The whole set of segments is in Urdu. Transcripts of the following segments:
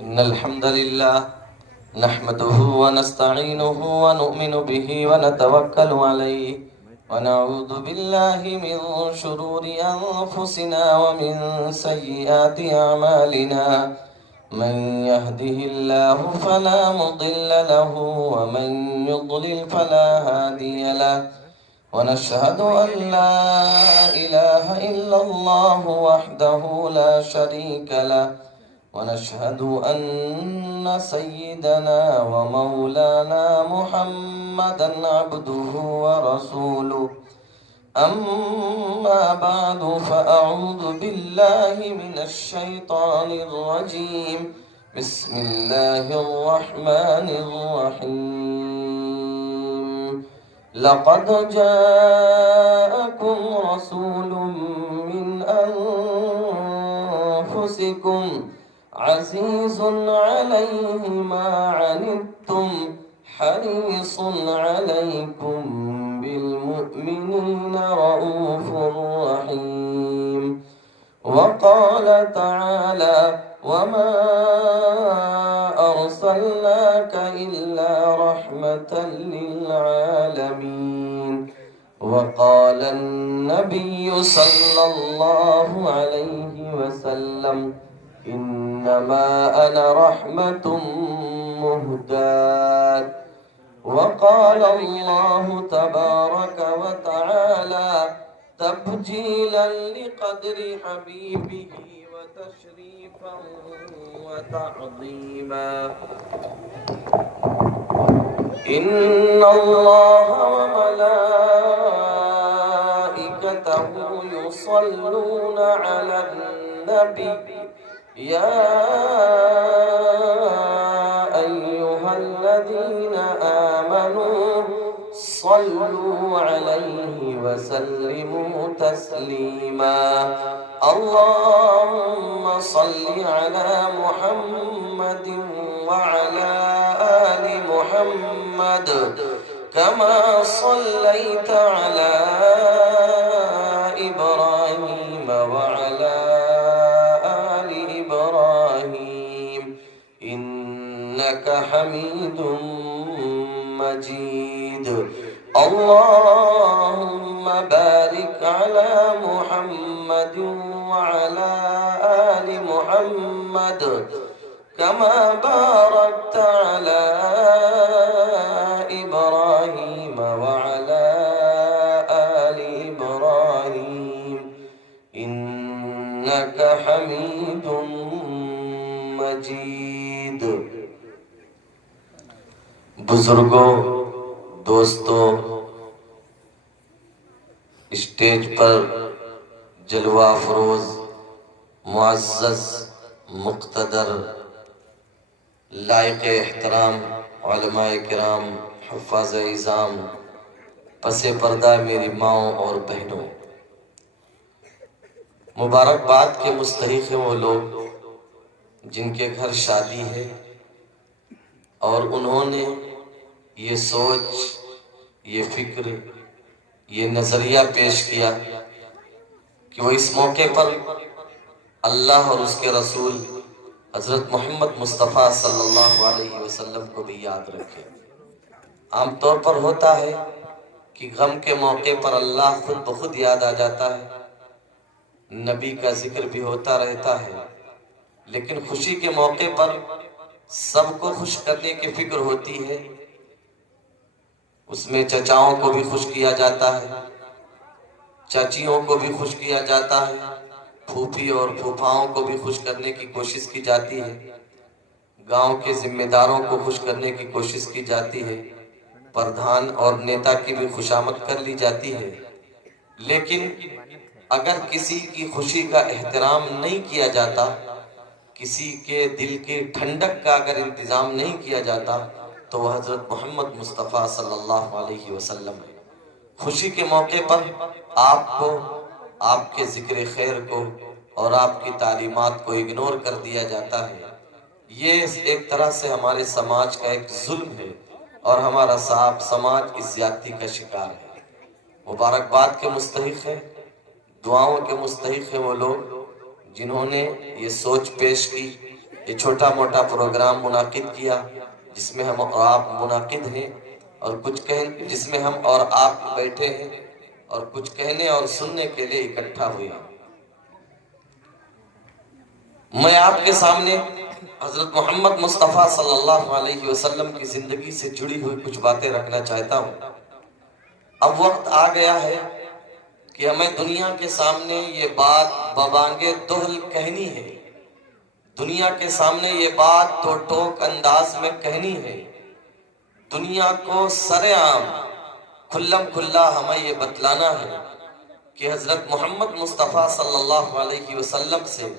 إن الحمد لله نحمده ونستعينه ونؤمن به ونتوكل عليه ونعوذ بالله من شرور أنفسنا ومن سيئات أعمالنا من يهده الله فلا مضل له ومن يضلل فلا هادي له ونشهد أن لا إله إلا الله وحده لا شريك له ونشهد أن سيدنا ومولانا محمدا عبده ورسوله أما بعد فأعوذ بالله من الشيطان الرجيم بسم الله الرحمن الرحيم لقد جاءكم رسول من أنفسكم عزيز عليه ما عنتم حريص عليكم بالمؤمنين رؤوف رحيم وقال تعالى وما أرسلناك إلا رحمة للعالمين وقال النبي صلى الله عليه وسلم إنما أنا رحمة مهداة وقال الله تبارك وتعالى تبجيلا لقدر حبيبه وتشريفا وتعظيما إن الله وملائكته يصلون على النبي يا أيها الذين آمنوا صلوا عليه وسلموا تسليما اللهم صل على محمد وعلى آل محمد كما صليت على إبراهيم وعلى آل إبراهيم إنك حميد مجيد اللهم بارك على محمد وعلى آل محمد كما باركت على إبراهيم وعلى آل إبراهيم إنك حميد مجيد بزرگوں دوستوں اسٹیج پر جلوہ افروز معزز مقتدر لائق احترام علماء کرام حفاظ اعظام پس پردہ میری ماؤں اور بہنوں مبارکباد کے مستحق ہیں وہ لوگ جن کے گھر شادی ہے اور انہوں نے یہ سوچ یہ فکر یہ نظریہ پیش کیا کہ وہ اس موقع پر اللہ اور اس کے رسول حضرت محمد مصطفیٰ صلی اللہ علیہ وسلم کو بھی یاد رکھے۔ عام طور پر ہوتا ہے کہ غم کے موقع پر اللہ خود بخود یاد آ جاتا ہے، نبی کا ذکر بھی ہوتا رہتا ہے، لیکن خوشی کے موقع پر سب کو خوش کرنے کی فکر ہوتی ہے۔ اس میں چچاؤں کو بھی خوش کیا جاتا ہے، چاچیوں کو بھی خوش کیا جاتا ہے، پھوپھی اور پھوپھاؤں کو بھی خوش کرنے کی کوشش کی جاتی ہے، گاؤں کے ذمہ داروں کو خوش کرنے کی کوشش کی جاتی ہے، پردھان اور نیتا کی بھی خوشامد کر لی جاتی ہے۔ لیکن اگر کسی کی خوشی کا احترام نہیں کیا جاتا، کسی کے دل کی ٹھنڈک کا اگر انتظام نہیں کیا جاتا تو وہ حضرت محمد مصطفیٰ صلی اللہ علیہ وسلم ہے۔ خوشی کے موقع پر آپ کو، آپ کے ذکر خیر کو اور آپ کی تعلیمات کو اگنور کر دیا جاتا ہے۔ یہ ایک طرح سے ہمارے سماج کا ایک ظلم ہے اور ہمارا سماج اس زیادتی کا شکار ہے۔ مبارکباد کے مستحق ہیں، دعاؤں کے مستحق ہیں وہ لوگ جنہوں نے یہ سوچ پیش کی یہ چھوٹا موٹا پروگرام منعقد کیا جس میں ہم اور آپ منعقد ہیں، اور جس میں ہم اور آپ بیٹھے ہیں اور کچھ کہنے اور سننے کے لیے اکٹھا ہوئے ہیں۔ میں آپ کے سامنے حضرت محمد مصطفیٰ صلی اللہ علیہ وسلم کی زندگی سے جڑی ہوئی کچھ باتیں رکھنا چاہتا ہوں۔ اب وقت آ گیا ہے کہ ہمیں دنیا کے سامنے یہ بات ببانگِ دہل کہنی ہے، دنیا کے سامنے یہ بات تو ٹوک انداز میں کہنی ہے، دنیا کو سر عام کھلم کھلا ہمیں یہ بتلانا ہے کہ حضرت محمد مصطفیٰ صلی اللہ علیہ وسلم سے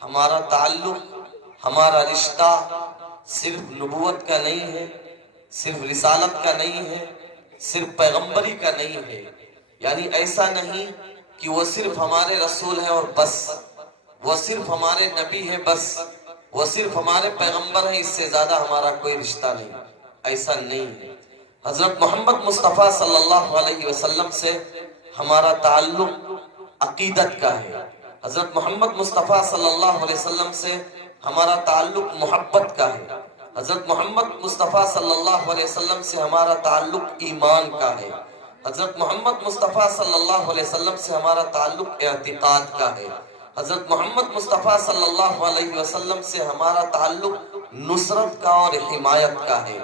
ہمارا تعلق، ہمارا رشتہ صرف نبوت کا نہیں ہے، صرف رسالت کا نہیں ہے، صرف پیغمبری کا نہیں ہے۔ یعنی ایسا نہیں کہ وہ صرف ہمارے رسول ہیں اور بس، وہ صرف ہمارے نبی ہیں بس، وہ صرف ہمارے پیغمبر ہیں، اس سے زیادہ ہمارا کوئی رشتہ نہیں، ایسا نہیں ہے۔ حضرت محمد مصطفیٰ صلی اللہ علیہ وسلم سے ہمارا تعلق عقیدت کا ہے، حضرت محمد مصطفیٰ صلی اللہ علیہ وسلم سے ہمارا تعلق محبت کا ہے، حضرت محمد مصطفیٰ صلی اللہ علیہ وسلم سے ہمارا تعلق ایمان کا ہے، حضرت محمد مصطفیٰ صلی اللہ علیہ وسلم سے ہمارا تعلق اعتقاد کا ہے، حضرت محمد مصطفیٰ صلی اللہ علیہ وسلم سے ہمارا تعلق نصرت کا اور حمایت کا ہے۔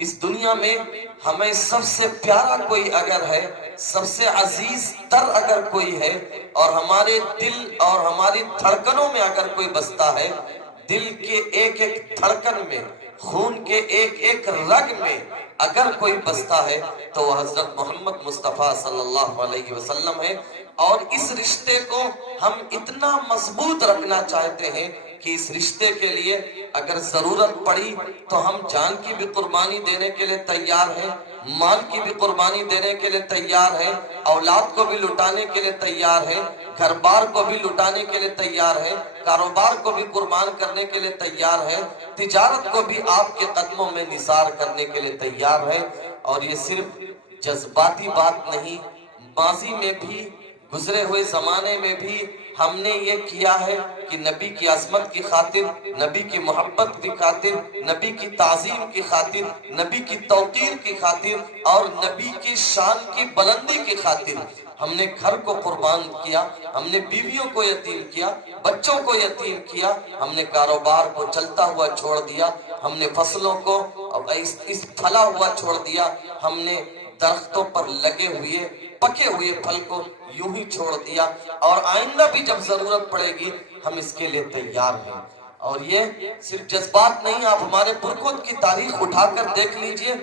اس دنیا میں ہمیں سب سے پیارا کوئی اگر ہے، سب سے عزیز تر اگر کوئی ہے، اور ہمارے دل اور ہماری دھڑکنوں میں اگر کوئی بستا ہے، دل کے ایک ایک دھڑکن میں، خون کے ایک ایک رگ میں اگر کوئی بستا ہے تو وہ حضرت محمد مصطفیٰ صلی اللہ علیہ وسلم ہے۔ اور اس رشتے کو ہم اتنا مضبوط رکھنا چاہتے ہیں کہ اس رشتے کے لیے اگر ضرورت پڑی تو ہم جان کی بھی قربانی دینے کے لیے تیار ہیں، مال کی بھی قربانی دینے کے لیے تیار ہیں، اولاد کو بھی لٹانے کے لیے تیار ہیں، گھر بار کو بھی لٹانے کے لیے تیار ہیں، کاروبار کو بھی قربان کرنے کے لیے تیار ہیں، تجارت کو بھی آپ کے قدموں میں نثار کرنے کے لیے تیار ہیں۔ اور یہ صرف جذباتی بات نہیں، ماضی میں بھی، گزرے ہوئے زمانے میں بھی ہم نے یہ کیا ہے کہ نبی کی عظمت کی خاطر، نبی کی محبت کی خاطر، نبی کی تعظیم کی خاطر، نبی کی توقیر کی خاطر اور نبی کی شان کی بلندی کی خاطر ہم نے گھر کو قربان کیا، ہم نے بیویوں کو یتیم کیا، بچوں کو یتیم کیا، ہم نے کاروبار کو چلتا ہوا چھوڑ دیا، ہم نے فصلوں کو اس پھلا ہوا چھوڑ دیا، ہم نے درختوں پر لگے ہوئے پکے ہوئے پھل کو یوں ہی چھوڑ دیا، اور آئندہ بھی جب ضرورت پڑے گی ہم اس کے لیے تیار ہیں۔ اور یہ صرف جذبات نہیں، آپ ہمارے پرخود کی تاریخ اٹھا کر دیکھ لیجئے،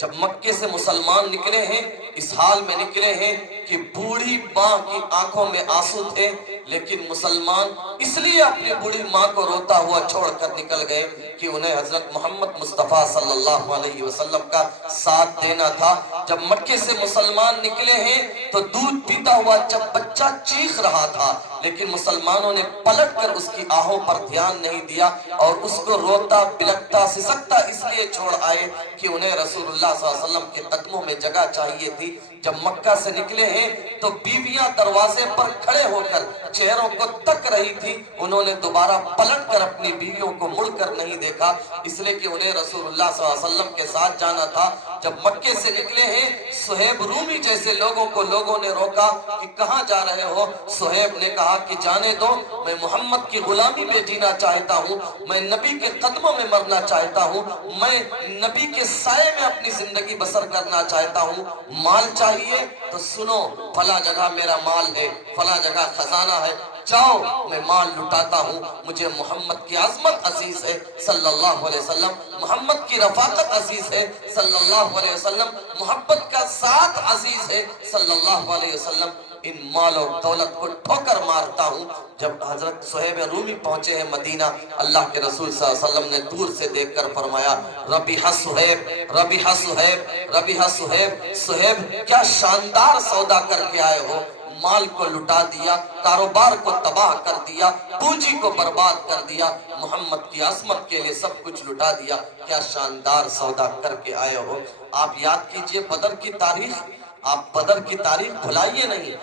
جب مکے سے مسلمان نکلے ہیں اس حال میں نکلے ہیں کہ بوڑھی ماں کی آنکھوں میں آنسو تھے، لیکن مسلمان اس لیے اپنی بوڑھی ماں کو روتا ہوا چھوڑ کر نکل گئے کہ انہیں حضرت محمد مصطفیٰ صلی اللہ علیہ وسلم کا ساتھ دینا تھا۔ جب مکے سے مسلمان نکلے ہیں تو دودھ پیتا ہوا جب بچہ چیخ رہا تھا، لیکن مسلمانوں نے پلٹ کر اس کی آہوں پر دھیان نہیں دیا اور اس کو روتا بلکتا سسکتا اس لیے چھوڑ آئے کہ انہیں رسول اللہ صلی اللہ علیہ وسلم کے قدموں میں جگہ چاہیے تھی۔ جب مکہ سے نکلے ہیں تو بیویاں دروازے پر کھڑے ہو کر چہروں کو تک رہی تھی، انہوں نے دوبارہ پلٹ کر اپنی بیویوں کو مڑ کر نہیں دیکھا، اس لیے کہ انہیں رسول اللہ صلی اللہ علیہ وسلم کے ساتھ جانا تھا۔ جب مکے سے نکلے ہیں صہیب رومی جیسے لوگوں کو لوگوں نے روکا کہ کہاں جا رہے ہو؟ صہیب نے کہا کہ جانے دو، میں محمد کی غلامی میں جینا چاہتا ہوں، میں نبی کے قدموں میں مرنا چاہتا ہوں، میں نبی کے سائے میں اپنی زندگی بسر کرنا چاہتا ہوں۔ مال چاہیے تو سنو، فلاں جگہ میرا مال ہے، فلاں جگہ خزانہ ہے، جاؤ میں مال لٹاتا ہوں، مجھے محمد کی عظمت عزیز ہے صلی اللہ علیہ وسلم، محمد کی رفاقت عزیز ہے صلی اللہ علیہ وسلم، محبت کا ساتھ عزیز ہے صلی اللہ علیہ وسلم، ان مال و دولت کو ٹھوکر مارتا ہوں۔ جب حضرت صہیب رومی پہنچے ہیں مدینہ، اللہ کے رسول صلی اللہ علیہ وسلم نے دور سے دیکھ کر فرمایا ربیح صہیب، ربیح صہیب، ربیح صہیب، صہیب کیا شاندار سودا کر کے آئے ہو، مال کو لٹا دیا، کاروبار کو تباہ کر دیا، پونجی کو برباد کر دیا، محمد کی عظمت کے لیے سب کچھ لٹا دیا، کیا شاندار سودا کر کے آئے ہو۔ آپ یاد کیجئے بدر کی تاریخ، آپ بدر کی تاریخ بھلائیے نہیں،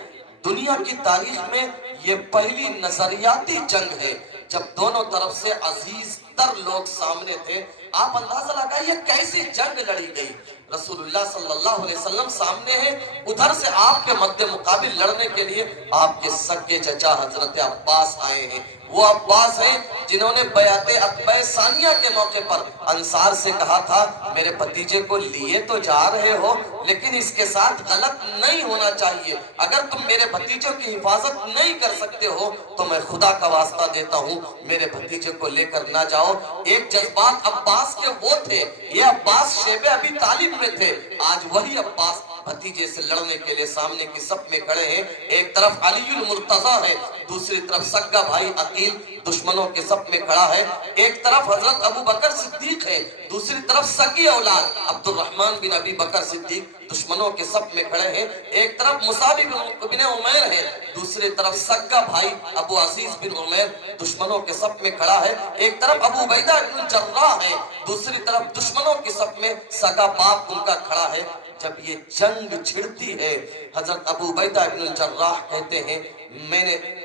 دنیا کی تاریخ میں یہ پہلی نظریاتی جنگ ہے جب دونوں طرف سے عزیز تر لوگ سامنے تھے، آپ اندازہ لگائیے کیسی جنگ لڑی گئی۔ رسول اللہ صلی اللہ علیہ وسلم سامنے ہیں، ادھر سے آپ کے مد مقابل لڑنے کے لیے آپ کے سگے چچا حضرت عباس آئے ہیں۔ وہ عباس ہیں جنہوں نے بیعت عقبہ ثانیہ کے موقع پر انصار سے کہا تھا میرے بھتیجے کو لیے تو جا رہے ہو لیکن اس کے ساتھ غلط نہیں ہونا چاہیے، اگر تم میرے بھتیجے کی حفاظت نہیں کر سکتے ہو تو میں خدا کا واسطہ دیتا ہوں میرے بھتیجے کو لے کر نہ جاؤ۔ ایک جذبات عباس کے وہ تھے، یہ عباس شیب ابی طالب میں تھے، آج وہی عباس بھتیجے سے لڑنے کے لیے سامنے کی صف میں کھڑے ہیں۔ ایک طرف علی المرتضیٰ ہے، دوسری طرف سگا بھائی عقیل دشمنوں کے صف میں کھڑا ہے، ایک طرف حضرت ابو بکر صدیق ہے، دوسری طرف سگی اولاد عبد الرحمن بن ابی بکر صدیق دشمنوں کے صف میں کھڑے ہیں، ایک طرف مصعب بن عمیر ہے، دوسری طرف سگا بھائی ابو عزیز بن عمیر دشمنوں کے صف میں کھڑا ہے، ایک طرف ابو عبیدہ بن الجراح ہے، دوسری طرف دشمنوں کے صف میں سگا باپ ان کا کھڑا ہے۔ جب یہ جنگ چھڑتی ہے حضرت ابو عبیدہ بن الجراح کہتے ہیں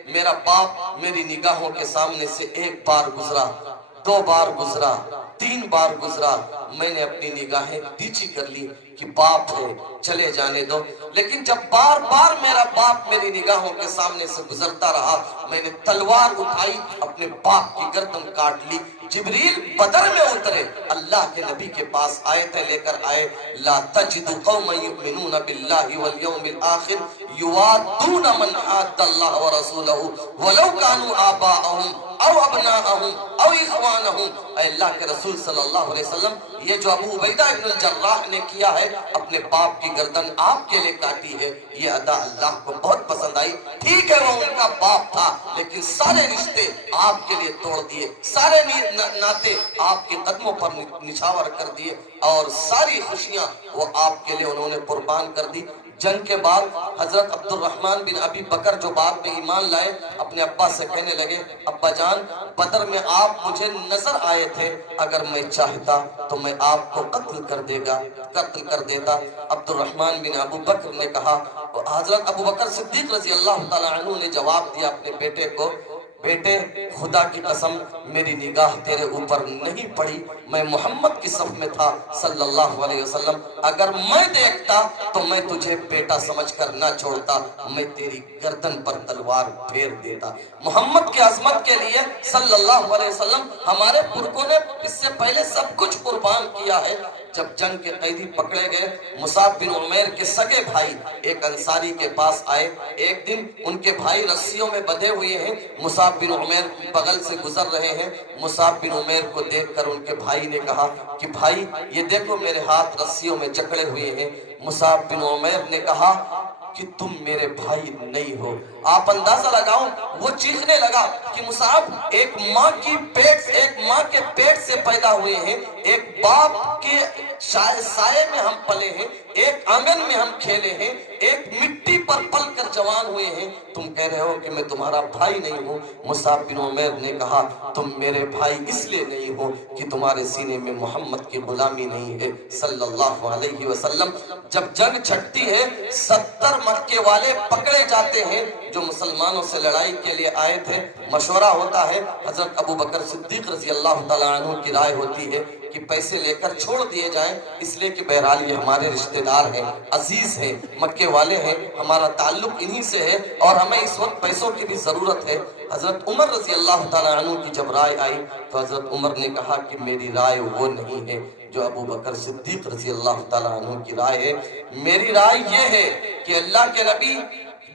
میرا باپ میری نگاہوں کے سامنے سے ایک بار گزرا، دو بار گزرا، تین بار گزرا، میں نے اپنی نگاہیں نیچی کر لی کہ باپ ہے چلے جانے دو، لیکن جب بار بار میرا باپ میری نگاہوں کے سامنے سے گزرتا رہا میں نے تلوار اٹھائی اپنے باپ کی گردن کاٹ لی۔ جبریل بدر میں اترے، اللہ کے نبی کے پاس آیتیں لے کر آئے، لا تجد قوم یؤمنون باللہ والیوم الآخر یوادون من حاد اللہ ورسولہ ولو کانوا آباءہم او ابناءہم او اخوانہم۔ اے اللہ کے رسول صلی اللہ علیہ وسلم، یہ جو ابو عبیدہ بن الجراح نے کیا ہے، اپنے باپ کی گردن آپ کے لئے کاٹی ہے، یہ ادا اللہ کو بہت پسند آئی۔ ٹھیک ہے وہ ان کا باپ تھا لیکن سارے رشتے آپ کے لئے توڑ دیے، سارے ناتے آپ کے قدموں پر نچھاور کر دیے اور ساری خوشیاں وہ آپ کے لئے انہوں نے قربان کر دی۔ جنگ کے بعد حضرت عبد الرحمن بن ابی بکر جو بعد میں ایمان لائے اپنے ابا سے کہنے لگے ابا جان بدر میں آپ مجھے نظر آئے تھے، اگر میں چاہتا تو میں آپ کو قتل کر دیتا۔ عبد الرحمن بن ابو بکر نے کہا، حضرت ابو بکر صدیق رضی اللہ تعالیٰ عنہ نے جواب دیا اپنے بیٹے کو، بیٹے خدا کی قسم میری نگاہ تیرے اوپر نہیں پڑی، میں محمد کی صف میں تھا صلی اللہ علیہ وسلم، اگر میں دیکھتا تو میں تجھے بیٹا سمجھ کر نہ چھوڑتا، میں تیری گردن پر تلوار پھیر دیتا۔ محمد کی عظمت کے لیے صلی اللہ علیہ وسلم ہمارے پرکھوں نے اس سے پہلے سب کچھ قربان کیا ہے۔ جب جنگ کے قیدی پکڑے گئے مصعب بن عمیر کے سگے بھائی ایک انصاری کے پاس آئے، ایک دن ان کے بھائی رسیوں میں بندھے ہوئے ہیں، مصعب بن عمیر بغل سے گزر رہے ہیں، مصعب بن عمیر کو دیکھ کر ان کے بھائی نے کہا کہ بھائی یہ دیکھو میرے ہاتھ رسیوں میں جکڑے ہوئے ہیں۔ مصعب بن عمیر نے کہا کہ تم میرے بھائی نہیں ہو۔ آپ اندازہ لگاؤ وہ چیخنے لگا کہ مصعب ایک ماں کے پیٹ سے پیدا ہوئے ہیں، ایک باپ کے سائے میں ہم پلے ہیں، ایک آنگن میں ہم کھیلے ہیں، ایک مٹی پر پل کر جوان ہوئے ہیں، تم کہہ رہے ہو کہ میں تمہارا بھائی نہیں ہوں۔ مصعب بن عمیر نے کہا تم میرے بھائی اس لیے نہیں ہو کہ تمہارے سینے میں محمد کی غلامی نہیں ہے صلی اللہ علیہ وسلم۔ جب جنگ چھٹتی ہے 70 مکے والے پکڑے جاتے ہیں جو مسلمانوں سے لڑائی کے لیے آئے تھے، مشورہ ہوتا ہے، حضرت ابو بکر صدیق رضی اللہ تعالیٰ عنہ کی رائے ہوتی ہے کہ پیسے لے کر چھوڑ دیے جائیں، اس لیے کہ بہرحال یہ ہمارے رشتہ دار ہیں، عزیز ہیں، مکے والے ہیں، ہمارا تعلق انہی سے ہے اور ہمیں اس وقت پیسوں کی بھی ضرورت ہے۔ حضرت عمر رضی اللہ تعالیٰ عنہ کی جب رائے آئی تو حضرت عمر نے کہا کہ میری رائے وہ نہیں ہے جو ابو بکر صدیق رضی اللہ تعالیٰ عنہ کی رائے ہے، میری رائے یہ ہے کہ اللہ کے نبی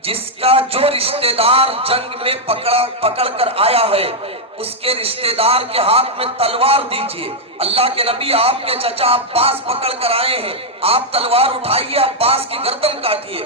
جس کا جو رشتہ دار جنگ میں پکڑ کر آیا ہے اس کے رشتہ دار کے ہاتھ میں تلوار دیجئے۔ اللہ کے نبی آپ کے چچا عباس پکڑ کر آئے ہیں، آپ تلوار اٹھائیے عباس کی گردن کاٹیے۔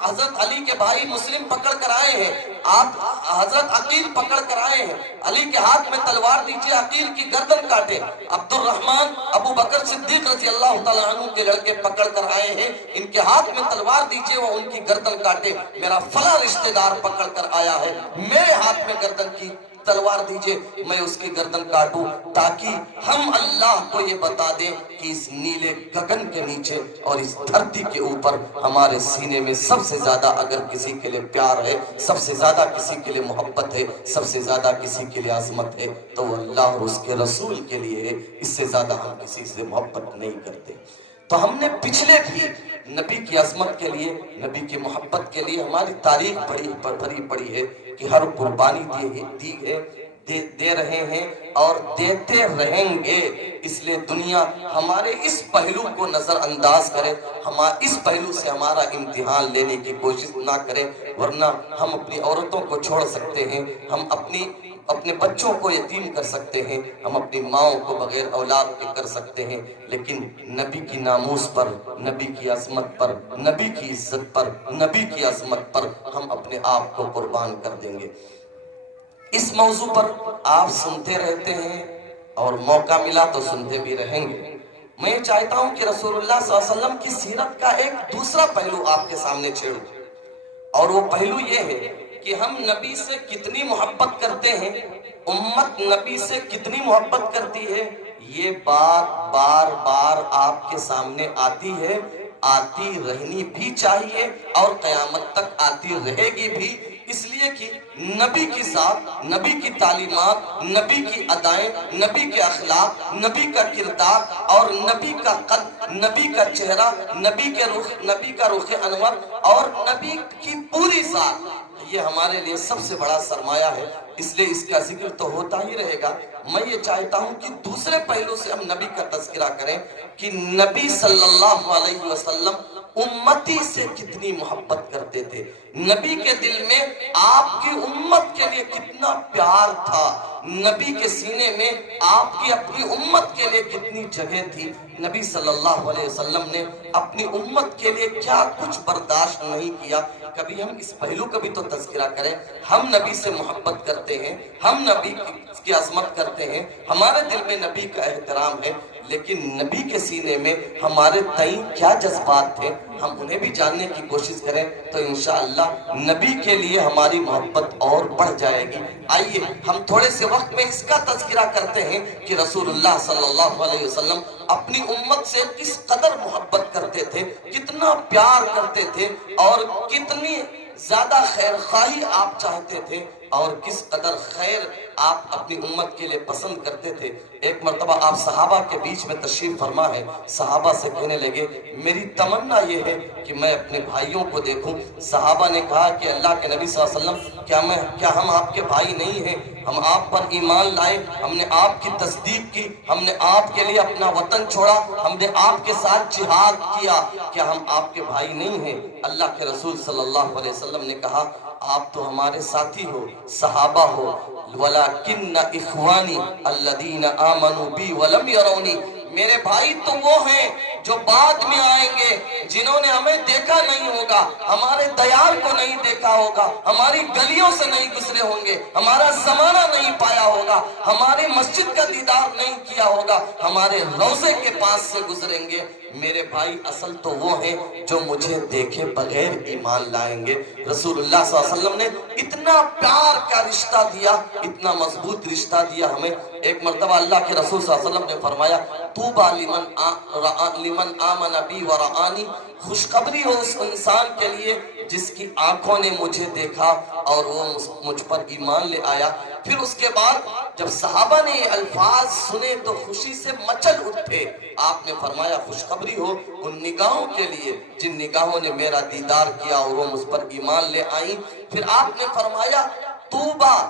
حضرت علی کے بھائی مسلم پکڑ کر آئے ہیں، آپ حضرت عقیل پکڑ کر آئے ہیں، علی کے ہاتھ میں تلوار دیجئے، عقیل کی گردن کاٹے۔ عبد الرحمن ابو بکر صدیق رضی اللہ تعالیٰ عنہ کے لڑکے پکڑ کر آئے ہیں، ان کے ہاتھ میں تلوار دیجئے وہ ان کی گردن کاٹے۔ میرا فلاں رشتہ دار پکڑ کر آیا ہے، میرے ہاتھ میں گردن کی تلوار دیجئے میں اس کی گردن کاٹوں، تاکہ ہم اللہ کو یہ بتا دیں کہ اس نیلے گگن کے نیچے اور اس دھرتی کے اوپر ہمارے سینے میں سب سے زیادہ اگر کسی کے لیے پیار ہے، سب سے زیادہ کسی کے لیے محبت ہے، سب سے زیادہ کسی کے لیے عظمت ہے تو وہ اللہ اور اس کے رسول کے لیے ہے۔ اس سے زیادہ ہم کسی سے محبت نہیں کرتے۔ تو ہم نے پچھلے بھی نبی کی عظمت کے لیے، نبی کی محبت کے لیے ہماری تاریخ بھری پڑی ہے کہ ہر قربانی دی ہے، دے رہے ہیں اور دیتے رہیں گے۔ اس لیے دنیا ہمارے اس پہلو کو نظر انداز کرے، اس پہلو سے ہمارا امتحان لینے کی کوشش نہ کرے، ورنہ ہم اپنی عورتوں کو چھوڑ سکتے ہیں، ہم اپنے بچوں کو یتیم کر سکتے ہیں، ہم اپنی ماؤں کو بغیر اولاد کے کر سکتے ہیں، لیکن نبی کی ناموس پر، نبی کی عظمت پر، نبی کی عزت پر، نبی کی عظمت پر ہم اپنے آپ کو قربان کر دیں گے۔ اس موضوع پر آپ سنتے رہتے ہیں اور موقع ملا تو سنتے بھی رہیں گے۔ میں چاہتا ہوں کہ رسول اللہ صلی اللہ علیہ وسلم کی سیرت کا ایک دوسرا پہلو آپ کے سامنے چھیڑوں، اور وہ پہلو یہ ہے کہ ہم نبی سے کتنی محبت کرتے ہیں، امت نبی سے کتنی محبت کرتی ہے، یہ بات بار بار آپ کے سامنے آتی ہے، آتی رہنی بھی چاہیے اور قیامت تک آتی رہے گی بھی، اس لیے کہ نبی کی ذات، نبی کی تعلیمات، نبی کی ادائیں، نبی کے اخلاق، نبی کا کردار اور نبی کا قد، نبی کا چہرہ، نبی کا رخ انور اور نبی کی پوری ذات، یہ ہمارے لیے سب سے بڑا سرمایہ ہے، اس لیے اس کا ذکر تو ہوتا ہی رہے گا۔ میں یہ چاہتا ہوں کہ دوسرے پہلو سے ہم نبی کا تذکرہ کریں کہ نبی صلی اللہ علیہ وسلم امتی سے کتنی محبت کرتے تھے، نبی کے دل میں آپ کی امت کے لیے کتنا پیار تھا، نبی کے سینے میں آپ کی اپنی امت کے لیے کتنی جگہ تھی، نبی صلی اللہ علیہ وسلم نے اپنی امت کے لیے کیا کچھ برداشت نہیں کیا۔ کبھی ہم اس پہلو کا بھی تو تذکرہ کریں، ہم نبی سے محبت کرتے ہیں، ہم نبی کی عظمت کرتے ہیں، ہمارے دل میں نبی کا احترام ہے، لیکن نبی کے سینے میں ہمارے تئیں کیا جذبات تھے، ہم انہیں بھی جاننے کی کوشش کریں تو انشاءاللہ نبی کے لیے ہماری محبت اور بڑھ جائے گی۔ آئیے ہم تھوڑے سے وقت میں اس کا تذکرہ کرتے ہیں کہ رسول اللہ صلی اللہ علیہ وسلم اپنی امت سے کس قدر محبت کرتے تھے، کتنا پیار کرتے تھے اور کتنی زیادہ خیر خواہی آپ چاہتے تھے اور کس قدر خیر آپ اپنی امت کے لیے پسند کرتے تھے۔ ایک مرتبہ آپ صحابہ کے بیچ میں تشریف فرما ہے، صحابہ سے کہنے لگے میری تمنا یہ ہے کہ میں اپنے بھائیوں کو دیکھوں۔ صحابہ نے کہا کہ اللہ کے نبی صلی اللہ علیہ وسلم کیا ہم آپ کے بھائی نہیں ہیں؟ ہم آپ پر ایمان لائے، ہم نے آپ کی تصدیق کی، ہم نے آپ کے لیے اپنا وطن چھوڑا، ہم نے آپ کے ساتھ جہاد کیا، کیا ہم آپ کے بھائی نہیں ہیں؟ اللہ کے رسول صلی اللہ علیہ وسلم نے کہا آپ تو ہمارے ساتھی ہو، صحابہ ہو، وَلَكِنَّ إِخْوَانِ الَّذِينَ آمَنُوا بِي وَلَمْ يَرَوْنِي، میرے بھائی تو وہ ہیں جو بعد میں آئیں گے، جنہوں نے ہمیں دیکھا نہیں ہوگا، ہمارے دیار کو نہیں دیکھا ہوگا، ہماری گلیوں سے نہیں گزرے ہوں گے، ہمارا زمانہ نہیں پایا ہوگا، ہماری مسجد کا دیدار نہیں کیا ہوگا، ہمارے روضے کے پاس سے گزریں گے۔ میرے بھائی اصل تو وہ ہیں جو مجھے دیکھے بغیر ایمان لائیں گے۔ رسول اللہ صلی اللہ علیہ وسلم نے اتنا پیار کا رشتہ دیا، اتنا مضبوط رشتہ دیا ہمیں۔ ایک مرتبہ اللہ کے رسول صلی اللہ علیہ وسلم نے فرمایا طوبیٰ لمن آمن بی ورآنی، خوشخبری ہو اس انسان کے لیے جس کی آنکھوں نے مجھے دیکھا اور وہ مجھ پر ایمان لے آیا۔ پھر اس کے بعد جب صحابہ نے یہ الفاظ سنے تو خوشی سے مچل اٹھے۔ آپ نے فرمایا خوشخبری ہو ان نگاہوں کے لیے جن نگاہوں نے میرا دیدار کیا اور وہ مجھ پر ایمان لے آئیں۔ پھر آپ نے فرمایا طوبیٰ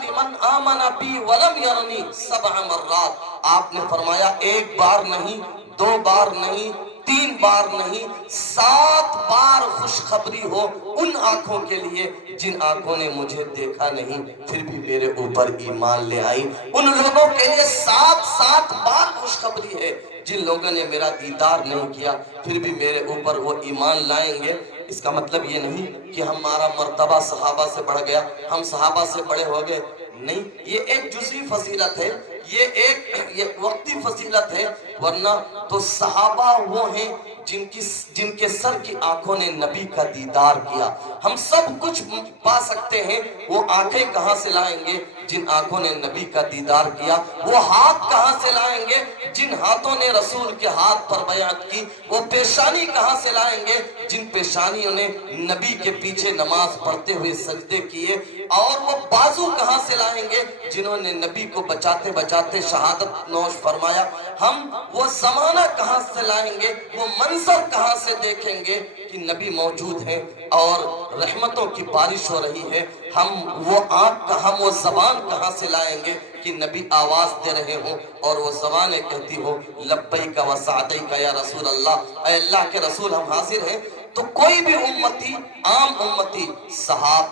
لمن آمن بی ولم یرنی 7 مرات، آپ نے فرمایا ایک بار نہیں، 2 بار نہیں، 3 بار نہیں، 7 بار خوشخبری ہو ان آنکھوں کے لیے جن آنکھوں نے مجھے دیکھا نہیں پھر بھی میرے اوپر ایمان لے آئی۔ ان لوگوں کے لیے 7 بار خوشخبری ہے جن لوگوں نے میرا دیدار نہیں کیا پھر بھی میرے اوپر وہ ایمان لائیں گے۔ اس کا مطلب یہ نہیں کہ ہمارا مرتبہ صحابہ سے بڑھ گیا، ہم صحابہ سے بڑے ہو گئے، نہیں، یہ ایک جزوی فضیلت ہے، یہ وقتی فضیلت ہے، ورنہ تو صحابہ وہ ہیں جن کے سر کی آنکھوں نے نبی کا دیدار کیا. ہم سب کچھ پا سکتے ہیں، وہ آنکھیں کہاں سے لائیں گے جن آنکھوں نے نبی کا دیدار کیا؟ وہ ہاتھ کہاں سے لائیں گے جن ہاتھوں نے رسول کے ہاتھ پر بیعت کی؟ وہ پیشانی کہاں سے لائیں گے جن پیشانیوں نے نبی کے پیچھے نماز پڑھتے ہوئے سجدے کیے؟ اور وہ بازو کہاں سے لائیں گے جنہوں نے نبی کو بچاتے بچاتے شہادت نوش فرمایا؟ ہم وہ زمانہ کہاں سے لائیں گے، وہ منظر کہاں سے دیکھیں گے کہ نبی موجود ہیں اور رحمتوں کی بارش ہو رہی ہے؟ ہم وہ زبان کہاں سے لائیں گے کہ نبی آواز دے رہے ہوں اور وہ زبانیں کہتی ہو لبیک و سعدیک یا رسول اللہ، اے اللہ کے رسول ہم حاضر ہیں؟ تو کوئی بھی امتی، عام امتی،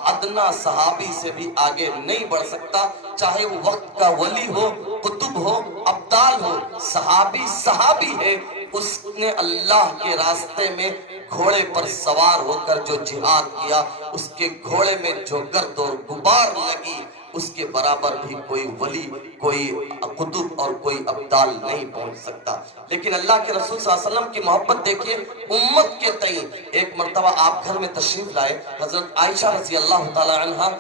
ادنا صحابی سے بھی آگے نہیں بڑھ سکتا، چاہے وہ وقت کا ولی ہو، قطب ہو، ابدال ہو. صحابی ہے. اس نے اللہ کے راستے میں گھوڑے پر سوار ہو کر جو جہاد کیا، اس کے گھوڑے میں جو گرد اور غبار لگی، اس کے برابر بھی کوئی ولی، کوئی قطب اور کوئی ابدال نہیں پہنچ سکتا. لیکن اللہ کے رسول صلی اللہ علیہ وسلم کی محبت دیکھیے امت کے تئیں. ایک مرتبہ آپ گھر میں تشریف لائے، حضرت عائشہ رضی اللہ تعالی عنہا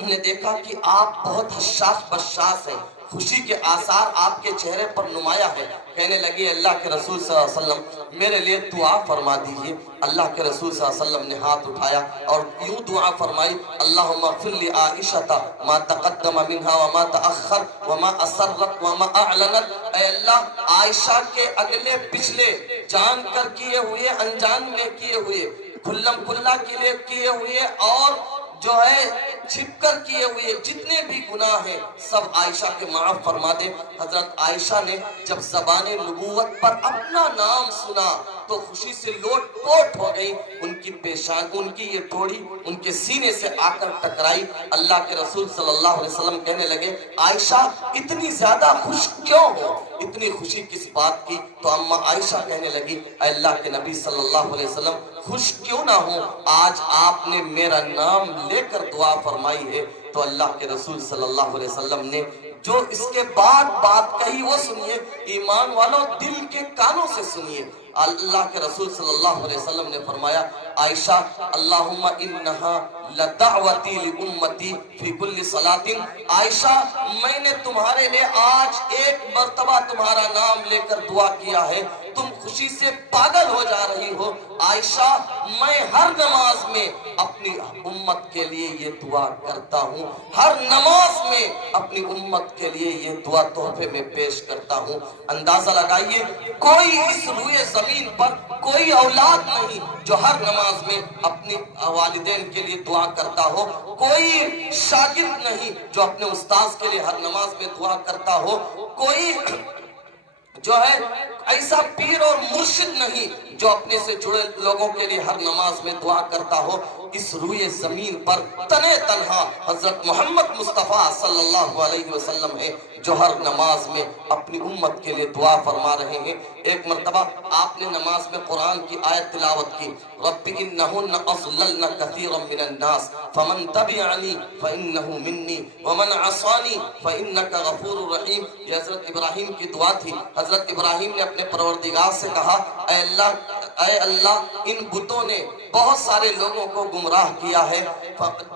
نے دیکھا کہ آپ بہت حساس بشاس ہیں، خوشی کے آثار آپ کے چہرے پر نمایاں ہے. کہنے لگی اللہ کے رسول صلی اللہ علیہ وسلم میرے لیے دعا فرما دیجئے. اللہ کے رسول صلی اللہ علیہ وسلم نے ہاتھ اٹھایا اور یوں دعا فرمائی، اللہم اغفر لعائشہ ما تقدم منہا وما تأخر وما اسرت وما اعلنت. اے اللہ عائشہ کے اگلے پچھلے، جان کر کیے ہوئے، انجان میں کیے ہوئے، کھلم کھلا کیے ہوئے اور جو ہے چھپ کر کیے ہوئے جتنے بھی گناہ ہیں سب عائشہ کے معاف فرما دے. حضرت عائشہ نے جب زبان نبوت پر اپنا نام سنا تو خوشی سے لوٹ پوٹ ہو گئی. ان کی یہ ٹھوڑی ان کے سینے سے آ کر ٹکرائی. اللہ کے رسول صلی اللہ علیہ وسلم کہنے لگے عائشہ اتنی زیادہ خوش کیوں ہو، اتنی خوشی کس بات کی؟ تو اماں عائشہ کہنے لگی اے اللہ کے نبی صلی اللہ علیہ وسلم خوش کیوں نہ ہوں، آج آپ نے میرا نام لے کر دعا فرمائی ہے. تو اللہ کے رسول صلی اللہ علیہ وسلم نے جو اس کے بعد بات کہی وہ سنیے، ایمان والوں دل کے کانوں سے سنیے. اللہ کے رسول صلی اللہ علیہ وسلم نے فرمایا عائشہ اللہم انہا لدعوتی لامتی فی کل صلاۃ. عائشہ میں نے تمہارے لئے آج ایک مرتبہ تمہارا نام لے کر دعا کیا ہے، تم خوشی سے پاگل ہو جا رہی ہو. عائشہ میں ہر نماز میں اپنی امت کے لیے یہ دعا کرتا ہوں، ہر نماز میں اپنی امت کے لیے یہ دعا تحفے میں پیش کرتا ہوں. اندازہ لگائیے کوئی اس روئے زمین پر کوئی اولاد نہیں جو ہر نماز میں اپنی والدین کے لیے دعا کرتا ہو، کوئی شاگرد نہیں جو اپنے استاذ کے لیے ہر نماز میں دعا کرتا ہو، کوئی جو ہے ایسا پیر اور مرشد نہیں جو اپنے سے جڑے لوگوں کے لیے ہر نماز میں دعا کرتا ہو. اس روئے زمین پر تنے تنہا حضرت محمد مصطفیٰ صلی اللہ علیہ وسلم ہے جو ہر نماز میں اپنی امت کے لیے دعا فرما رہے ہیں. ایک مرتبہ آپ نے نماز میں قرآن کی آیت تلاوت کی، رب انہن اضللن کثیرا من الناس فمن تبعنی فانہ منی ومن عصانی فانک غفور رحیم. یہ حضرت ابراہیم کی دعا تھی. حضرت ابراہیم نے اپنے پروردگار سے کہا اے اللہ ان بتوں نے بہت سارے لوگوں کو گمراہ کیا ہے،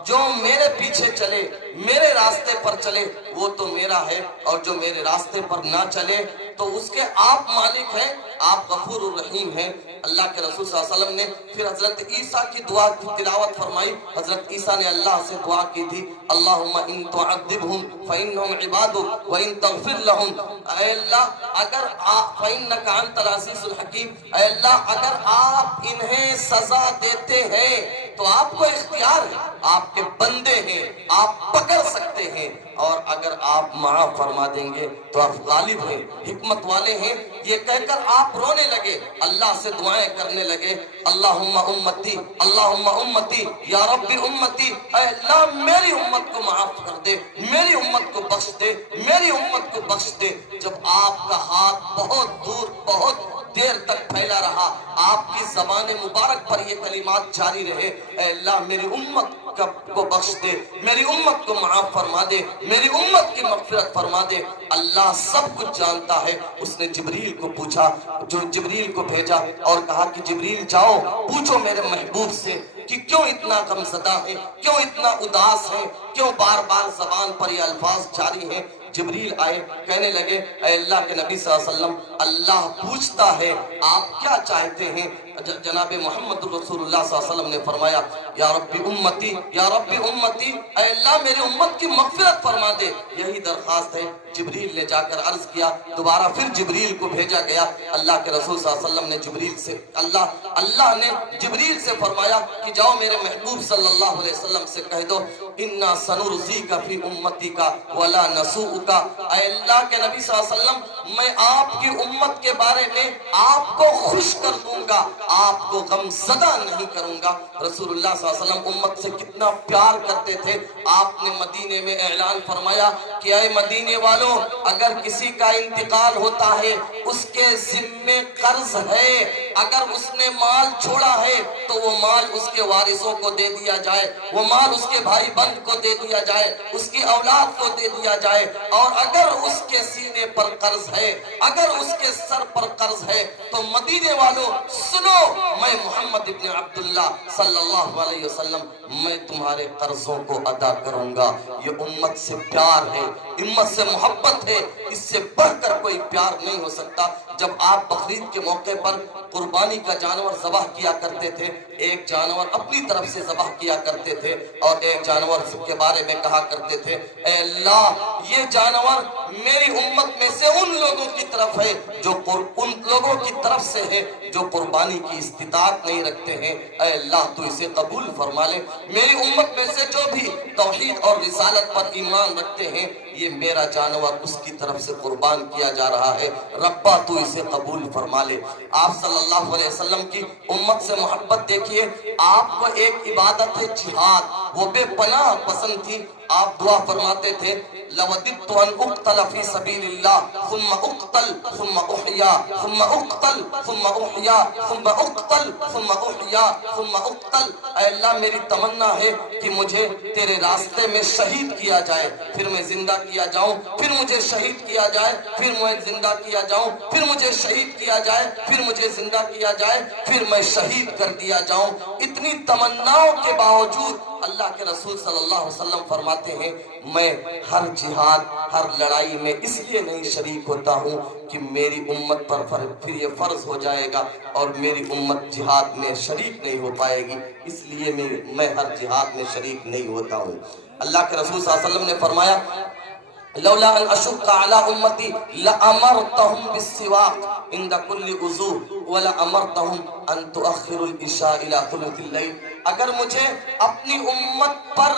جو میرے پیچھے چلے، میرے راستے پر چلے وہ تو میرا ہے، اور جو میرے راستے پر نہ چلے تو اس کے آپ مالک ہیں، آپ غفور الرحیم ہیں. اللہ کے رسول صلی اللہ علیہ وسلم نے پھر حضرت عیسیٰ کی دعا کی تلاوت فرمائی. حضرت عیسیٰ نے اللہ سے دعا کی تھی اللہم ان تعذبہم فانہم عبادک وان تغفر لہم. اے اللہ اگر فانک انت العزیز الحکیم، اے اللہ اگر آپ انہیں سزا دیتے ہیں تو آپ کو اختیار ہے، آپ کے بندے ہیں، آپ پکڑ سکتے ہیں، اور اگر آپ معاف فرما دیں گے تو آپ غالب ہیں، حکمت والے ہیں. یہ کہہ کر آپ رونے لگے، اللہ سے دعائیں کرنے لگے اللہم امتی اللہم امتی یا رب امتی. اے اللہ میری امت کو معاف کر دے، میری امت کو بخش دے، میری امت کو بخش دے. جب آپ کا ہاتھ بہت دور، بہت دیر تک پھیلا رہا، آپ کی زبان مبارک پر یہ کلمات جاری رہے، اے اللہ میری امت کو بخش دے، میری امت کو معاف فرما دے، میری امت کی مغفرت فرما دے۔ اللہ سب کچھ جانتا ہے۔ اس نے جبریل کو پوچھا، جو جبریل کو بھیجا اور کہا کہ جبریل جاؤ پوچھو میرے محبوب سے کہ کیوں اتنا غمزدہ ہے، کیوں اتنا اداس ہے، کیوں بار بار زبان پر یہ الفاظ جاری ہیں۔ جبریل آئے، کہنے لگے اے اللہ کے نبی صلی اللہ علیہ وسلم، اللہ پوچھتا ہے آپ کیا چاہتے ہیں؟ جناب محمد رسول اللہ صلی اللہ علیہ وسلم نے فرمایا یا رب امتی، یا رب امتی، اے اللہ میری امت کی مغفرت فرما دے، یہی درخواست ہے۔ جبریل نے جا کر عرض کیا، دوبارہ پھر جبریل کو بھیجا گیا۔ اللہ کے رسول صلی اللہ علیہ وسلم نے جبریل سے اللہ نے جبریل سے فرمایا کہ جاؤ میرے محبوب صلی اللہ علیہ وسلم سے کہہ دو انا سنرزیک فی امتک ولا نسوءک، اے اللہ کے نبی صلی اللہ علیہ وسلم میں آپ کی امت کے بارے میں آپ کو خوش کر دوں گا، آپ کو غم زدہ نہیں کروں گا۔ رسول اللہ صلی اللہ علیہ وسلم امت سے کتنا پیار کرتے تھے۔ آپ نے مدینے میں اعلان فرمایا کہ اے مدینے والوں، اگر کسی کا انتقال ہوتا ہے اس کے ذمے قرض ہے، اگر اس نے مال چھوڑا ہے تو وہ مال اس کے وارثوں کو دے دیا جائے، وہ مال اس کے بھائی بند کو دے دیا جائے، اس کی اولاد کو دے دیا جائے، اور اگر اس کے سینے پر قرض ہے، اگر اس کے سر پر قرض ہے تو مدینے والوں سنو، میں محمد ابن عبداللہ صلی اللہ علیہ وسلم میں تمہارے قرضوں کو ادا کروں گا۔ یہ امت سے پیار ہے، امت سے محبت ہے، اس سے بڑھ کر کوئی پیار نہیں ہو سکتا۔ جب آپ بقرعید کے موقع پر قربانی کا جانور ذبح کیا کرتے تھے، ایک جانور اپنی طرف سے ذبح کیا کرتے تھے اور ایک جانور کے بارے میں کہا کرتے تھے اے اللہ یہ جانور میری امت میں سے ان لوگوں کی طرف ہے جو ان لوگوں کی طرف سے ہے جو قربانی کی استطاعت نہیں رکھتے ہیں، اے اللہ تو اسے قبول فرما لے۔ میری امت میں سے جو بھی توحید اور رسالت پر ایمان رکھتے ہیں، یہ میرا جانور اس کی طرف سے قربان کیا جا رہا ہے، ربا تو اسے قبول فرما لے۔ آپ صلی اللہ علیہ وسلم کی امت سے محبت دیکھیے، آپ کو ایک عبادت ہے جہاد، وہ بے پناہ پسند تھی۔ آپ دعا فرماتے تھے لَوَدِدْتُ أَنْ أُقْتَلَ فِي سَبِيلِ اللَّهِ ثُمَّ أُقْتَلْ ثُمَّ أُحْيَا ثُمَّ أُقْتَلْ ثُمَّ أُحْيَا ثُمَّ أُقْتَلْ ثُمَّ أُحْيَا ثُمَّ أُقْتَلْ، اے اللہ میری تمنا ہے کہ مجھے تیرے راستے میں شہید کیا جائے، پھر میں زندہ کیا جاؤں، پھر مجھے شہید کیا جائے، پھر میں زندہ کیا جاؤں، پھر مجھے شہید کیا جائے، پھر مجھے زندہ کیا جائے، پھر میں شہید کر دیا جاؤں۔ اتنی تمناؤں کے باوجود اللہ کے رسول صلی اللہ علیہ وسلم فرماتے ہیں میں ہر جہاد ہر لڑائی میں اس لیے نہیں شریک ہوتا ہوں کہ میری امت پر پھر یہ فرض ہو جائے گا اور میری امت جہاد میں شریک نہیں ہو پائے گی، اس لیے میں ہر جہاد میں شریک نہیں ہوتا ہوں۔ اللہ کے رسول صلی اللہ علیہ وسلم نے فرمایا لولا ان اشق علی امتی لامرتهم بالسواک عند كل وضوء ولامرتهم ان تؤخروا العشاء الى ثلث الليل، اگر مجھے اپنی امت پر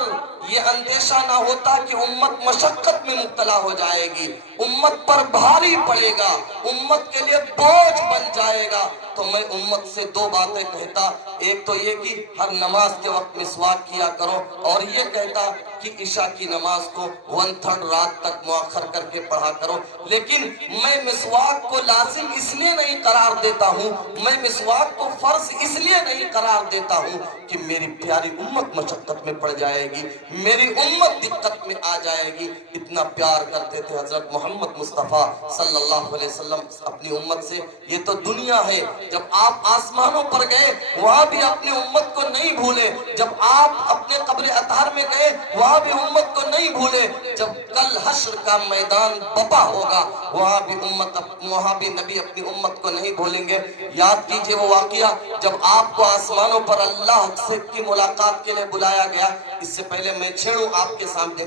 یہ اندیشہ نہ ہوتا کہ امت مشقت میں مبتلا ہو جائے گی، امت پر بھاری پڑے گا، امت کے لیے بوجھ بن جائے گا، تو میں امت سے دو باتیں کہتا، ایک تو یہ کہ ہر نماز کے وقت مسواک کیا کرو، اور یہ کہتا کہ عشاء کی نماز کو 1/3 رات تک مؤخر کر کے پڑھا کرو۔ لیکن میں مسواک کو لازم اس لیے نہیں قرار دیتا ہوں، میں مسواک کو فرض اس لیے نہیں قرار دیتا ہوں کہ میری پیاری امت مشقت میں پڑ جائے گی، میری امت دقت میں آ جائے گی۔ اتنا پیار کرتے تھے حضرت محمد مصطفیٰ صلی اللہ علیہ وسلم اپنی امت سے۔ یہ تو دنیا ہے، جب آپ آسمانوں پر گئے وہاں بھی اپنی امت کو نہیں بھولے، جب آپ اپنے قبر اطہر میں گئے وہاں بھی امت کو نہیں بھولے، جب کل حشر کا میدان بپا ہوگا وہاں بھی نبی اپنی امت کو نہیں بھولیں گے۔ یاد کیجئے وہ واقعہ جب آپ کو آسمانوں پر اللہ سے کی ملاقات کے لیے بلایا گیا۔ اس سے پہلے میں چھیڑوں آپ کے سامنے،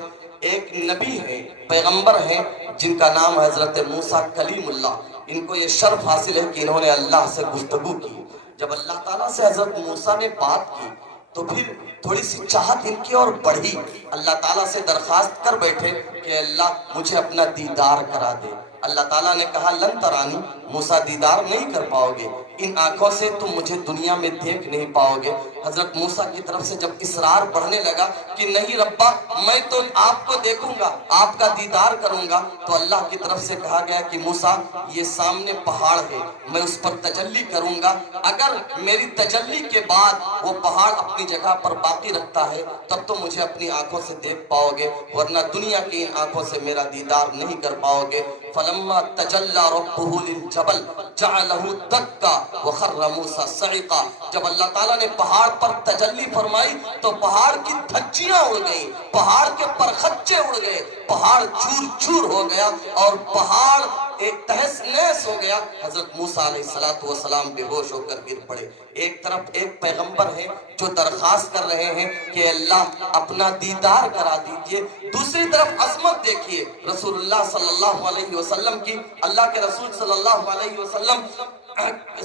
ایک نبی ہے، پیغمبر ہیں جن کا نام ہے حضرت موسیٰ کلیم اللہ۔ ان کو یہ شرف حاصل ہے کہ انہوں نے اللہ سے گفتگو کی۔ جب اللہ تعالیٰ سے حضرت موسیٰ نے بات کی تو پھر تھوڑی سی چاہت ان کی اور بڑھی، اللہ تعالیٰ سے درخواست کر بیٹھے کہ اللہ مجھے اپنا دیدار کرا دے، اللہ تعالیٰ نے کہا لن ترانی، موسیٰ دیدار نہیں کر پاؤ گے، ان آنکھوں سے تم مجھے دنیا میں دیکھ نہیں پاؤ گے۔ حضرت موسیٰ کی طرف سے جب اصرار بڑھنے لگا کہ نہیں ربا میں تو آپ کو دیکھوں گا، آپ کا دیدار کروں گا، تو اللہ کی طرف سے کہا گیا کہ موسیٰ یہ سامنے پہاڑ ہے، میں اس پر تجلی کروں گا، اگر میری تجلی کے بعد وہ پہاڑ اپنی جگہ پر باقی رکھتا ہے تب تو مجھے اپنی آنکھوں سے دیکھ پاؤ گے، ورنہ دنیا کی ان آنکھوں سے میرا دیدار نہیں کر پاؤ گے۔ فلما تجلی ربہ للجبل جعلہ دکا وخر موسیٰ صعقا، جب اللہ تعالیٰ نے پہاڑ پر تجلی فرمائی تو پہاڑ کی دھجیاں اڑ گئیں، پہاڑ کے پرخچے اڑ گئے، پہاڑ چور چور ہو گیا اور پہاڑ ایک تہس نہس ہو گیا۔ حضرت موسیٰ علیہ السلام بے ہوش ہو کر گر پڑے۔ ایک طرف ایک پیغمبر ہے جو درخواست کر رہے ہیں کہ اللہ اپنا دیدار کرا دیجئے، دوسری طرف عظمت دیکھیے رسول اللہ صلی اللہ علیہ وسلم کی۔ اللہ کے رسول صلی اللہ علیہ وسلم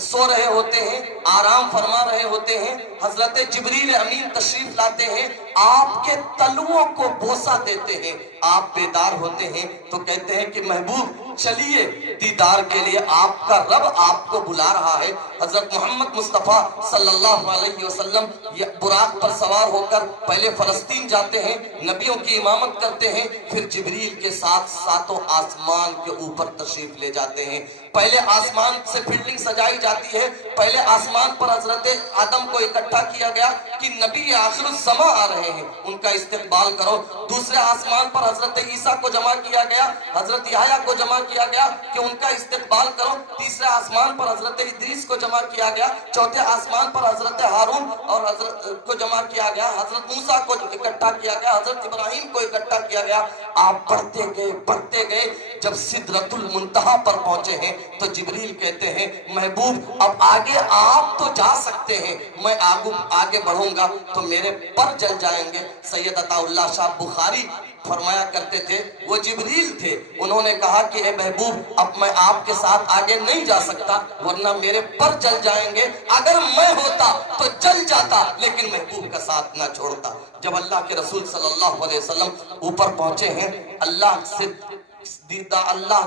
سو رہے ہوتے ہیں، آرام فرما رہے ہوتے ہیں، حضرت جبریل امین تشریف لاتے ہیں، آپ کے تلوؤں کو بوسہ دیتے ہیں، آپ بیدار ہوتے ہیں تو کہتے ہیں کہ محبوب چلیے دیدار کے لیے، آپ کا رب آپ کو بلا رہا ہے۔ حضرت محمد مصطفیٰ صلی اللہ علیہ وسلم براق پر سوار ہو کر پہلے فلسطین جاتے ہیں، نبیوں کی امامت کرتے ہیں، پھر جبریل کے ساتھ ساتوں آسمان کے اوپر تشریف لے جاتے ہیں۔ پہلے آسمان سے بلڈنگ سجائی جاتی ہے، پہلے آسمان پر حضرت آدم کو اکٹھا کیا گیا کہ نبی آخر الزماں آ رہے ہیں، ان کا استقبال کرو۔ دوسرے آسمان پر حضرت عیسیٰ کو جمع کیا گیا، حضرت یحییٰ کو جمع کیا گیا کہ ان کا استقبال کرو۔ تیسرے آسمان پر حضرت ادریس کو جمع کیا گیا، چوتھے آسمان پر حضرت ہارون اور حضرت کو جمع کیا گیا، حضرت موسیٰ کو اکٹھا کیا گیا، حضرت ابراہیم کو اکٹھا کیا گیا۔ آپ بڑھتے گئے، جب سدرۃ المنتہا پر پہنچے ہیں تو جبریل کہتے ہیں محبوب اب آگے آپ تو جا سکتے ہیں، میں آگے بڑھوں گا تو میرے پر جل جائیں گے۔ سید عطا اللہ شاہ بخاری فرمایا کرتے تھے، وہ جبریل تھے، انہوں نے کہا کہ اے محبوب اب میں آپ کے ساتھ آگے نہیں جا سکتا ورنہ میرے پر جل جائیں گے، اگر میں ہوتا تو جل جاتا لیکن محبوب کا ساتھ نہ چھوڑتا۔ جب اللہ کے رسول صلی اللہ علیہ وسلم اوپر پہنچے ہیں، اللہ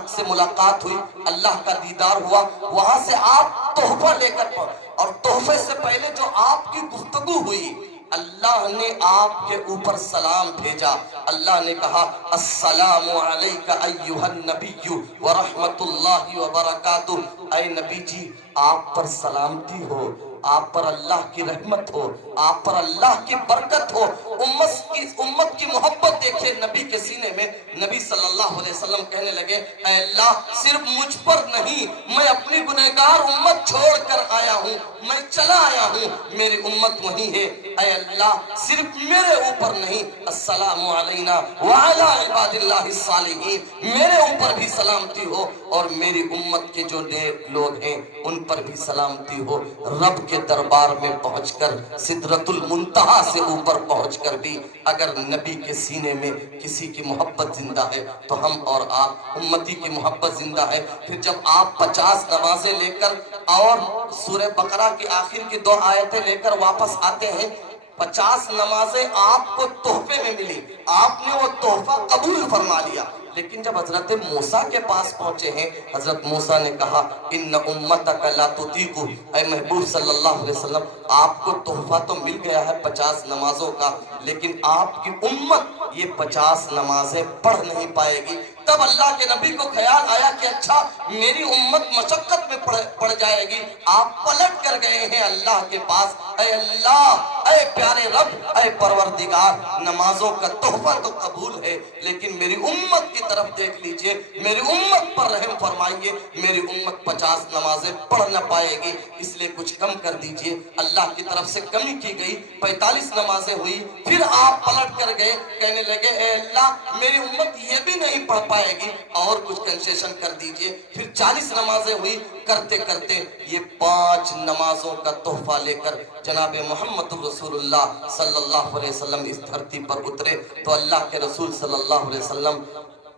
سے ملاقات ہوئی، اللہ کا دیدار ہوا، وہاں سے آپ تحفہ لے کر اور تحفے سے پہلے جو آپ کی گفتگو ہوئی، اللہ نے آپ کے اوپر سلام بھیجا۔ اللہ نے کہا السلام علیک ایھا النبی ورحمۃ اللہ وبرکاتہ، اے نبی جی آپ پر سلامتی ہو، آپ پر اللہ کی رحمت ہو، آپ پر اللہ کی برکت ہو۔ امت کی محبت دیکھے نبی کے سینے میں۔ نبی صلی اللہ علیہ وسلم کہنے لگے اے اللہ صرف مجھ پر نہیں، میں اپنی گنہگار امت چھوڑ کر آیا ہوں، میں چلا آیا ہوں، میری امت وہی ہے، اے اللہ صرف میرے اوپر نہیں، السلام علینا وعلی عباد اللہ الصالحین، میرے اوپر بھی سلامتی ہو اور میری امت کے جو نیک لوگ ہیں ان پر بھی سلامتی ہو۔ رب کے دربار میں پہنچ کر سدرۃ المنتہا سے اوپر پہنچ کر بھی اگر نبی کے سینے میں کسی کی محبت زندہ ہے تو ہم اور آپ امتی کی محبت زندہ ہے۔ پھر جب آپ 50 نمازیں لے کر اور سورہ بقرہ کی آخر کی 2 آیتیں لے کر واپس آتے ہیں، 50 نمازیں آپ کو تحفے میں ملی، آپ نے وہ تحفہ قبول فرما لیا، لیکن جب حضرت موسیٰ کے پاس پہنچے ہیں، حضرت موسیٰ نے کہا ان امتک لا تطیق، اے محبوب صلی اللہ علیہ وسلم آپ کو تحفہ تو مل گیا ہے 50 نمازوں کا، لیکن آپ کی امت یہ 50 نمازیں پڑھ نہیں پائے گی۔ تب اللہ کے نبی کو خیال آیا کہ اچھا میری امت مشقت میں پڑ جائے گی۔ آپ پلٹ کر گئے ہیں اللہ کے پاس، اے اللہ، اے پیارے رب، اے پروردگار، نمازوں کا تحفہ تو قبول ہے لیکن میری امت کی طرف دیکھ لیجئے، میری امت پر رحم فرمائیے، میری امت 50 نمازیں پڑھ نہ پائے گی، اس لیے کچھ کم کر دیجئے۔ اللہ کی طرف سے کمی کی گئی، 45 نمازیں ہوئی، پھر آپ پلٹ کر گئے، کہنے لگے اے اللہ میری امت یہ بھی نہیں پڑھ پائے گی، اور کچھ کنسیشن کر دیجئے۔ پھر 40 نمازیں ہوئی، کرتے کرتے یہ 5 نمازوں کا تحفہ لے کر جناب محمد رسول اللہ صلی اللہ علیہ وسلم اس دھرتی پر اترے تو اللہ کے رسول صلی اللہ علیہ وسلم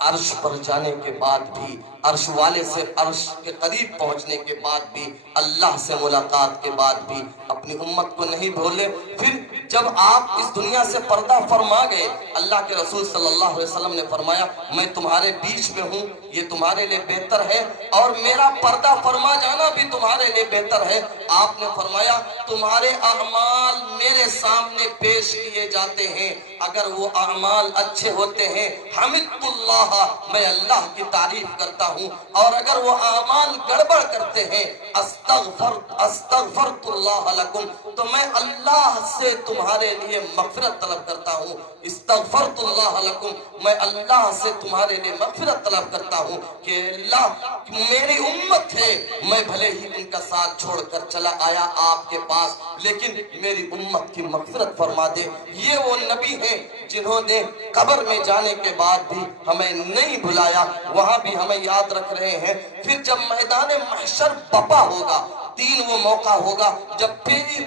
عرش پر جانے کے بعد بھی، عرش والے سے عرش کے قریب پہنچنے کے بعد بھی، اللہ سے ملاقات کے بعد بھی اپنی امت کو نہیں بھولے۔ پھر جب آپ اس دنیا سے پردہ فرما گئے، اللہ کے رسول صلی اللہ علیہ وسلم نے فرمایا میں تمہارے بیچ میں ہوں، یہ تمہارے لیے بہتر ہے، اور میرا پردہ فرما جانا بھی تمہارے لیے بہتر ہے۔ آپ نے فرمایا تمہارے اعمال میرے سامنے پیش کیے جاتے ہیں، اگر وہ اعمال اچھے ہوتے ہیں حمدت اللہ، میں اللہ کی تعریف کرتا ہوں، اور اگر وہ اعمال گڑبڑ کرتے ہیں استغفرت اللہ لکم، تو میں اللہ سے تمہارے لیے مغفرت طلب کرتا ہوں۔ استغفرت اللہ لکم، میں اللہ سے تمہارے لیے مغفرت طلب کرتا ہوں کہ اللہ میری امت ہے، میں بھلے ہی ان کا ساتھ چھوڑ کر چلا آیا آپ کے پاس، لیکن میری امت کی مغفرت فرما دے۔ یہ وہ نبی ہیں جنہوں نے قبر میں جانے کے بعد بھی ہمیں نہیں بھلایا، وہاں بھی ہمیں یاد رکھ رہے ہیں۔ پھر جب میدان محشر بپا ہوگا، دین وہ موقع ہوگا جب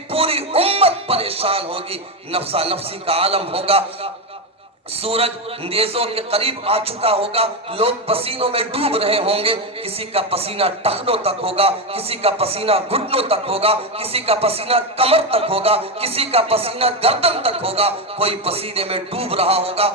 پوری امت پریشان ہوگی، نفسا نفسی کا عالم ہوگا، سورج نیزوں کے قریب آ چکا ہوگا، لوگ پسینوں میں ڈوب رہے ہوں گے، کسی کا پسینہ ٹخنوں تک ہوگا، کسی کا پسینہ گھٹنوں تک ہوگا، کسی کا پسینہ کمر تک ہوگا، کسی کا پسینہ گردن تک ہوگا، کوئی پسینے میں ڈوب رہا ہوگا،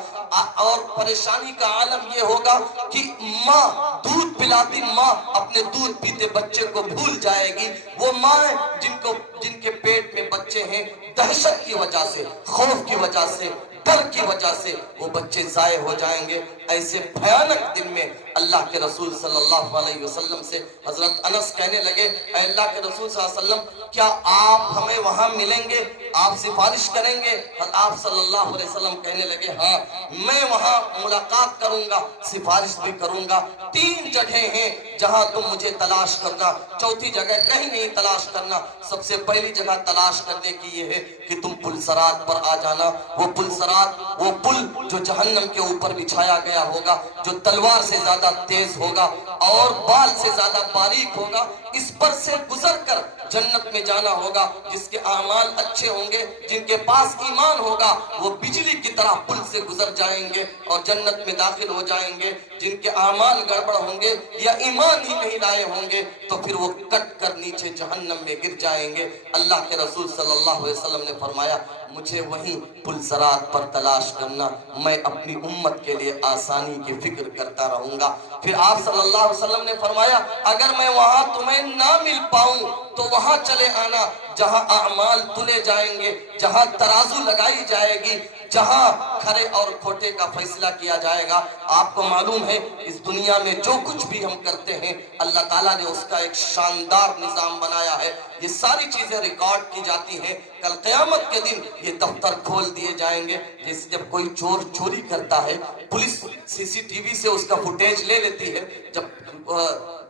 اور پریشانی کا عالم یہ ہوگا کہ ماں دودھ پلاتی ماں اپنے دودھ پیتے بچے کو بھول جائے گی۔ وہ ماں جن کے پیٹ میں بچے ہیں، دہشت کی وجہ سے، خوف کی وجہ سے، ڈر کی وجہ سے وہ بچے ضائع ہو جائیں گے۔ ایسے بھیانک دن میں اللہ کے رسول صلی اللہ علیہ وسلم سے حضرت انس کہنے لگے اے اللہ کے رسول صلی اللہ علیہ وسلم، کیا آپ ہمیں وہاں ملیں گے، آپ سفارش کریں گے؟ آپ صلی اللہ علیہ وسلم کہنے لگے ہاں میں وہاں ملاقات کروں گا، سفارش بھی کروں گا۔ 3 جگہیں ہیں جہاں تم مجھے تلاش کرنا، چوتھی جگہ کہیں نہیں تلاش کرنا۔ سب سے پہلی جگہ تلاش کرنے کی یہ ہے کہ تم پل صراط پر آ جانا۔ وہ پل صراط، وہ پل جو جہنم کے اوپر بچھایا گیا ہوگا، جو تلوار سے زیادہ تیز ہوگا اور بال سے زیادہ باریک ہوگا، اس پر سے گزر کر جنت میں جانا ہوگا۔ جس کے اعمال اچھے ہوں گے، جن کے پاس ایمان ہوگا، وہ بجلی کی طرح پل سے گزر جائیں گے اور جنت میں داخل ہو جائیں گے۔ جن کے اعمال گڑبڑ ہوں گے یا ایمان ہی نہیں لائے ہوں گے تو پھر وہ کٹ کر نیچے جہنم میں گر جائیں گے۔ اللہ کے رسول صلی اللہ علیہ وسلم نے فرمایا مجھے وہیں پل صراط پر تلاش کرنا، میں اپنی امت کے لیے آسانی کی فکر کرتا رہوں گا۔ پھر آپ صلی اللہ علیہ وسلم نے فرمایا اگر میں وہاں تمہیں نہ مل پاؤں تو وہاں چلے آنا جہاں اعمال تلے جائیں گے، جہاں ترازو لگائی جائے گی، جہاں کھرے اور کھوٹے کا فیصلہ کیا جائے گا۔ آپ کو معلوم ہے اس دنیا میں جو کچھ بھی ہم کرتے ہیں اللہ تعالیٰ نے اس کا ایک شاندار نظام بنایا ہے۔ یہ ساری چیزیں ریکارڈ کی جاتی ہیں، کل قیامت کے دن یہ دفتر کھول دیے جائیں گے۔ جیسے جب کوئی چور چوری کرتا ہے، پولیس CCTV سے اس کا فوٹیج لے لیتی ہے، جب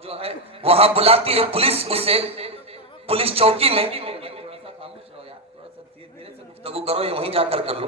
جو ہے وہاں بلاتی ہے پولیس اسے، پولیس چوکی میں گفتگو کرو یا وہیں جا کر کر لو،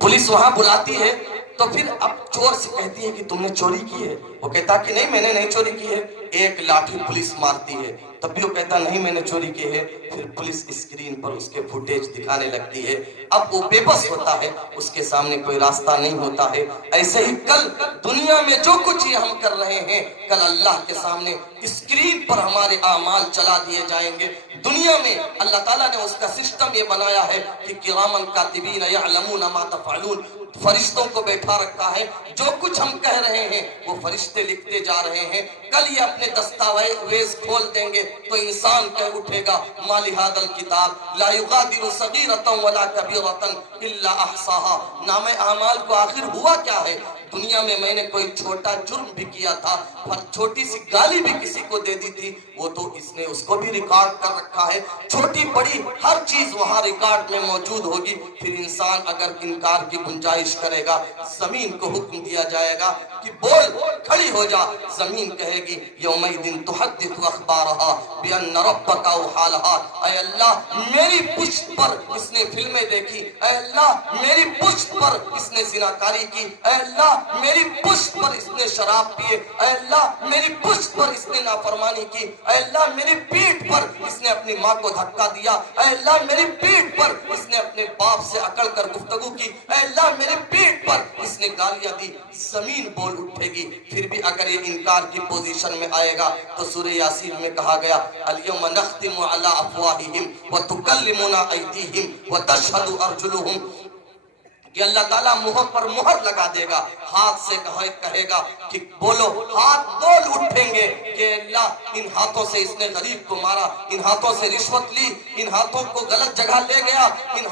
پولیس وہاں بلاتی ہے تو پھر اب چور سے کہتی ہے کہ تم نے چوری کی ہے، وہ کہتا کہ نہیں میں نے نہیں چوری کی ہے، ایک لاٹھی پولیس مارتی ہے، تب بھی وہ کہتا نہیں میں نے چوری کی ہے۔ پھر پولیس اسکرین پر اس کے فوٹیج دکھانے لگتی ہے، اب وہ بے بس ہوتا ہے، اس کے سامنے کوئی راستہ نہیں ہوتا ہے۔ ایسے ہی کل دنیا میں جو کچھ یہ ہم کر رہے ہیں، کل اللہ کے سامنے اسکرین پر ہمارے اعمال چلا دیے جائیں گے۔ دنیا میں اللہ تعالیٰ نے اس کا سسٹم یہ بنایا ہے کہ کرامن کاتبین یعلمون ما تفعلون، فرشتوں کو بیٹھا رکھا ہے، جو کچھ ہم کہہ رہے ہیں وہ فرشتے لکھتے جا رہے ہیں۔ کل یہ اپنے دستاویز کھول دیں گے تو انسان کہہ اٹھے گا ما لہذا الکتاب لا یغادر صغیرۃ ولا کبیرۃ الا احصاها۔ نام اعمال کو آخر ہوا کیا ہے؟ دنیا میں نے کوئی چھوٹا جرم بھی کیا تھا اور چھوٹی سی گالی بھی کسی کو دے دی تھی، وہ تو اس نے اس کو بھی ریکارڈ کر رکھا ہے۔ چھوٹی بڑی ہر چیز وہاں ریکارڈ میں موجود ہوگی۔ پھر انسان اگر انکار کی گنجائش کرے گا، زمین کو حکم دیا جائے گا کہ بول کھڑی ہو جا، زمین کہے گی یومئذ تحدث اخبارہا بان ربک اوحی لہا۔ اے اللہ میری پشت پر اس نے فلمیں دیکھی، اے اللہ میری پشت پر اس نے زناکاری کی، اے اللہ اللہ میری پشت پر اس نے شراب پیے، اے اللہ میری پشت پر اس نے نافرمانی کی، اے اللہ میری پیٹھ پر اس نے اپنی ماں کو دھکا دیا، اے اللہ میری پیٹھ پر اس نے اپنے باپ سے اکڑ کر گفتگو کی، اے اللہ میری پیٹھ پر اس نے گالیاں دی، زمین بول اٹھے گی۔ پھر بھی اگر یہ انکار کی پوزیشن میں آئے گا تو سورہ یاسین میں کہا گیا الیوم نختم علی افواہہم وتکلمنا ایدیہم وتشہد ارجلہم، کہ اللہ تعالیٰ منہ پر مہر لگا دے گا، ہاتھ سے کہے گا کہ بولو، ہاتھ بول اٹھیں گے کہ اللہ ان ہاتھوں سے اس نے غریب کو مارا، ان ہاتھوں سے رشوت لی، ان ہاتھوں کو غلط جگہ لے گیا، ان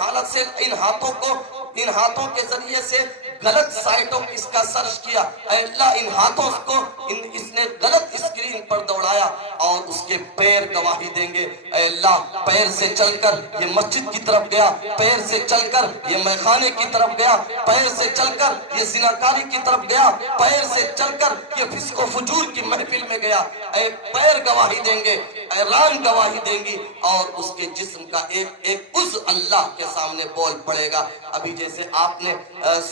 ہاتھوں کے ذریعے سے غلط سائٹوں اس کا سرچ کیا، اے اللہ ان ہاتھوں کو اس نے غلط اسکرین پر دوڑایا، اور اس کے پیر گواہی دیں گے، اے اللہ پیر سے چل کر یہ مسجد کی طرف گیا، پیر سے چل کر یہ میخانے کی طرف گیا، پیر سے چل کر یہ زناکاری کی طرف گیا، پیر سے چل کر یہ فسق و فجور کی محفل میں گیا، اے پیر گواہی دیں گے، اے ران گواہی دیں گی، اور اس کے جسم کا ایک ایک عضو اللہ کے سامنے بول پڑے گا۔ ابھی جیسے آپ نے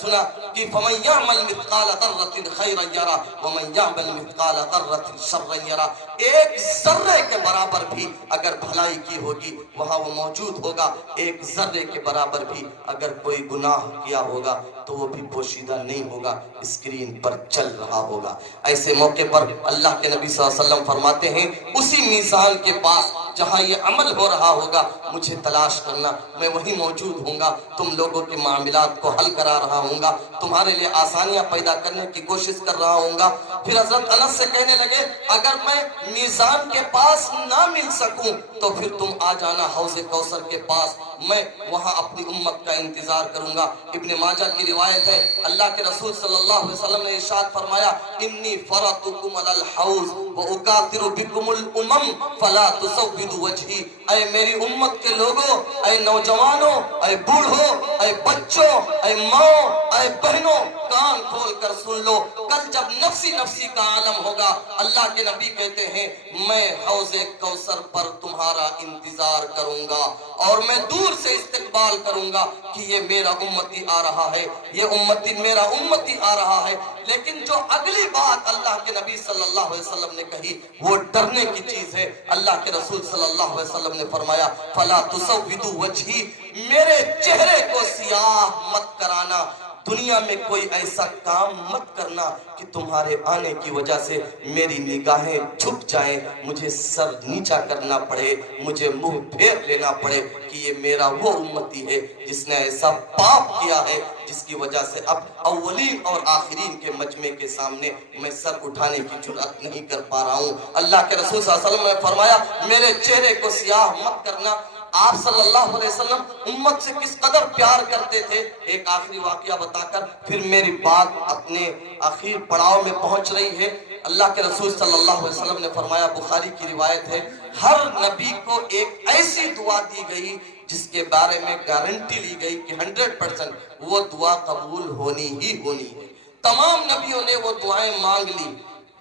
سنا کہ فَمَنْ يَعْمَلْ مِثْقَالَ ذَرَّةٍ خَيْرًا يَرَهُ وَمَنْ يَعْمَلْ مِثْقَالَ ذَرَّةٍ شَرًّا يَرَهُ، ایک ذرے کے برابر بھی اگر بھلائی کی ہوگی وہاں وہ موجود ہوگا، ایک ذرے کے برابر بھی اگر کوئی گناہ کیا ہوگا تو وہ بھی پوشیدہ نہیں ہوگا، اسکرین پر چل رہا ہوگا۔ ایسے موقع پر اللہ کے نبی صلی اللہ علیہ وسلم فرماتے ہیں اسی میزان کے پاس جہاں یہ عمل ہو رہا ہوگا مجھے تلاش کرنا، میں وہیں موجود ہوں گا، تم لوگوں کے معاملات کو حل کرا رہا ہوں گا، تمہارے لئے آسانیاں پیدا کرنے کی کوشش کر رہا ہوں گا۔ پھر حضرت انس سے کہنے لگے اگر میں میزان کے پاس نہ مل سکوں تو پھر تم آ جانا حوض کوثر کے پاس، میں وہاں اپنی امت کا انتظار کروں گا۔ ابن ماجہ کی روایت ہے اللہ کے رسول صلی اللہ علیہ وسلم نے ارشاد فرمایا انی فرطکم علی الحوض وَأُقَاتِرُ بِكُمُ الْأُمَمْ فَلَا تُسَوِّدُ وَجْهِي، اے میری امت کے لوگوں، اے نوجوانوں، اے بوڑھوں، اے بچوں، اے ماں، اے بہنوں، کان کھول کر سن لو، کل جب نفسی نفسی کا عالم ہوگا اللہ کے نبی کہتے ہیں میں حوض کوثر پر تمہارا انتظار کروں گا اور میں دور سے استقبال کروں گا کہ یہ میرا امتی آ رہا ہے، یہ امتی میرا امتی آ رہا ہے۔ لیکن جو اگلی بات اللہ کے نبی صلی اللہ علیہ وسلم نے کہی وہ ڈرنے کی چیز ہے۔ اللہ کے رسول صلی اللہ علیہ وسلم نے فرمایا فَلَا تُسَوِّدُ وَجْهِي، میرے چہرے کو سیاہ مت کرانا، دنیا میں کوئی ایسا کام مت کرنا کہ تمہارے آنے کی وجہ سے میری نگاہیں جھک جائیں، مجھے سر نیچا کرنا پڑے، مجھے منہ پھیر لینا پڑے کہ یہ میرا وہ امتی ہے جس نے ایسا پاپ کیا ہے جس کی وجہ سے اب اولین اور آخرین کے مجمع کے سامنے میں سر اٹھانے کی جرأت نہیں کر پا رہا ہوں۔ اللہ کے رسول صلی اللہ علیہ وسلم نے فرمایا میرے چہرے کو سیاہ مت کرنا۔ آپ صلی اللہ علیہ وسلم امت سے کس قدر پیار کرتے تھے، ایک آخری واقعہ بتا کر پھر میری بات اپنے آخری پڑاؤ میں پہنچ رہی ہے۔ اللہ کے رسول صلی اللہ علیہ وسلم نے فرمایا، بخاری کی روایت ہے، ہر نبی کو ایک ایسی دعا دی گئی جس کے بارے میں گارنٹی لی گئی کہ 100% وہ دعا قبول ہونی ہی ہونی ہے۔ تمام نبیوں نے وہ دعائیں مانگ لی،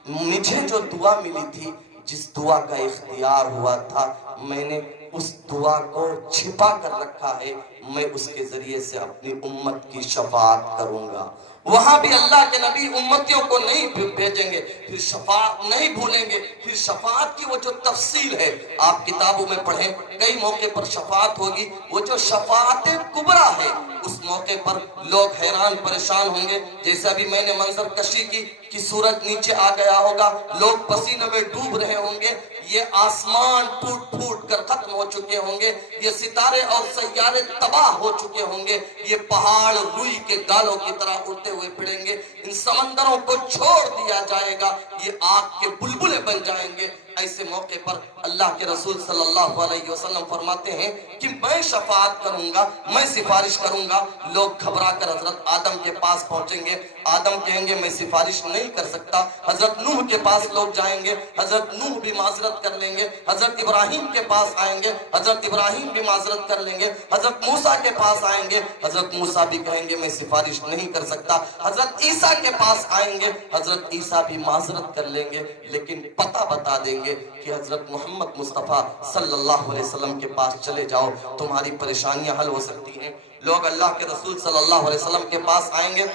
مجھے جو دعا ملی تھی، جس دعا کا اختیار ہوا تھا، میں نے اس دعا کو چھپا کر رکھا ہے، میں اس کے ذریعے سے اپنی امت کی شفاعت کروں گا۔ وہاں بھی اللہ کے نبی امتیوں کو نہیں بھیجیں گے، پھر شفاعت نہیں بھولیں گے، پھر شفاعت کی وہ جو تفصیل ہے آپ کتابوں میں پڑھیں، کئی موقع پر شفاعت ہوگی، وہ جو شفاعت کبریٰ ہے اس موقع پر لوگ حیران پریشان ہوں گے۔ جیسے ابھی میں نے منظر کشی کی کہ سورج نیچے آ گیا ہوگا، لوگ پسینے میں ڈوب رہے ہوں گے، یہ آسمان ٹوٹ پھوٹ کر ختم ہو چکے ہوں گے، یہ ستارے اور سیارے تباہ ہو چکے ہوں گے، یہ پہاڑ روئی کے گالوں کی طرح اڑتے ہوئے پھریں گے، ان سمندروں کو چھوڑ دیا جائے گا، یہ آگ کے بلبلے بن جائیں گے۔ ایسے موقع پر اللہ کے رسول صلی اللہ علیہ وسلم فرماتے ہیں کہ میں شفاعت کروں گا، میں سفارش کروں گا۔ لوگ گھبرا کر حضرت آدم کے پاس پہنچیں گے، آدم کہیں گے میں سفارش نہیں کر سکتا۔ حضرت نوح کے پاس لوگ جائیں گے، حضرت نوح بھی معذرت کر لیں گے۔ حضرت ابراہیم کے پاس آئیں گے، حضرت ابراہیم بھی معذرت کر لیں گے۔ حضرت موسیٰ کے پاس آئیں گے، حضرت موسیٰ بھی کہیں گے میں سفارش نہیں کر سکتا۔ حضرت عیسیٰ کے پاس آئیں گے، حضرت عیسیٰ بھی معذرت کر لیں گے، لیکن پتہ بتا دیں گے کہ حضرت محمد مصطفیٰ صلی اللہ علیہ وسلم کے پاس چلے جاؤ، تمہاری پریشانیاں حل ہو سکتی ہیں۔ لوگ اللہ کے رسول صلی اللہ علیہ وسلم کے پاس آئیں گے،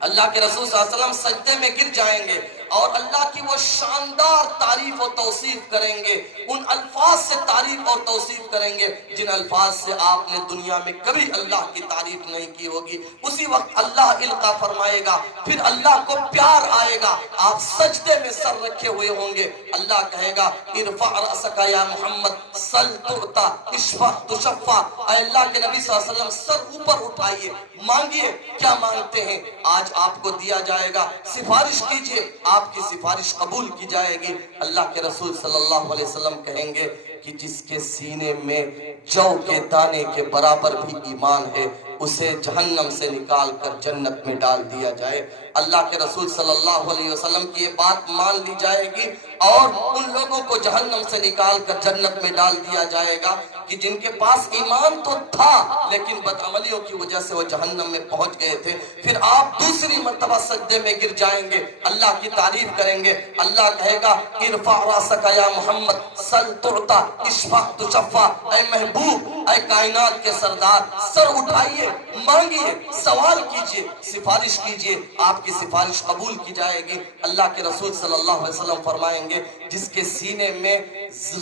اللہ کے رسول صلی اللہ علیہ وسلم سجدے میں گر جائیں گے اور اللہ کی وہ شاندار تعریف و توصیف کریں گے، ان الفاظ سے تعریف اور توصیف کریں گے جن الفاظ سے آپ نے دنیا میں کبھی اللہ کی تعریف نہیں کی ہوگی۔ اسی وقت اللہ القا فرمائے گا، پھر اللہ کو پیار آئے گا، آپ سجدے میں سر رکھے ہوئے ہوں گے، اللہ کہے گا ارفع رأسک یا محمد سل تعطا اشفع تشفع، اے اللہ کے نبی صلی اللہ علیہ وسلم سر اوپر اٹھائیے، مانگیے، کیا مانگتے ہیں آج آپ کو دیا جائے گا، سفارش کیجئے آپ کی سفارش قبول کی جائے گی۔ اللہ کے رسول صلی اللہ علیہ وسلم کہیں گے کہ جس کے سینے میں جو کے دانے کے برابر بھی ایمان ہے اسے جہنم سے نکال کر جنت میں ڈال دیا جائے۔ اللہ کے رسول صلی اللہ علیہ وسلم کی یہ بات مان لی جائے گی اور ان لوگوں کو جہنم سے نکال کر جنت میں ڈال دیا جائے گا کہ جن کے پاس ایمان تو تھا لیکن بدعملیوں کی وجہ سے وہ جہنم میں پہنچ گئے تھے۔ پھر آپ دوسری مرتبہ سجدے میں گر جائیں گے، اللہ کی تعریف کریں گے، اللہ کہے گا ارفع رأسک یا محمد سل تعطا اشفع تشفع، اے محبوب، اے کائنات کے سردار، سر اٹھائیے، مانگیے، سوال کیجئے، سفارش کیجئے، آپ کی سفارش قبول کی جائے گی۔ اللہ کے رسول صلی اللہ علیہ وسلم فرمائیں گے جس کے سینے میں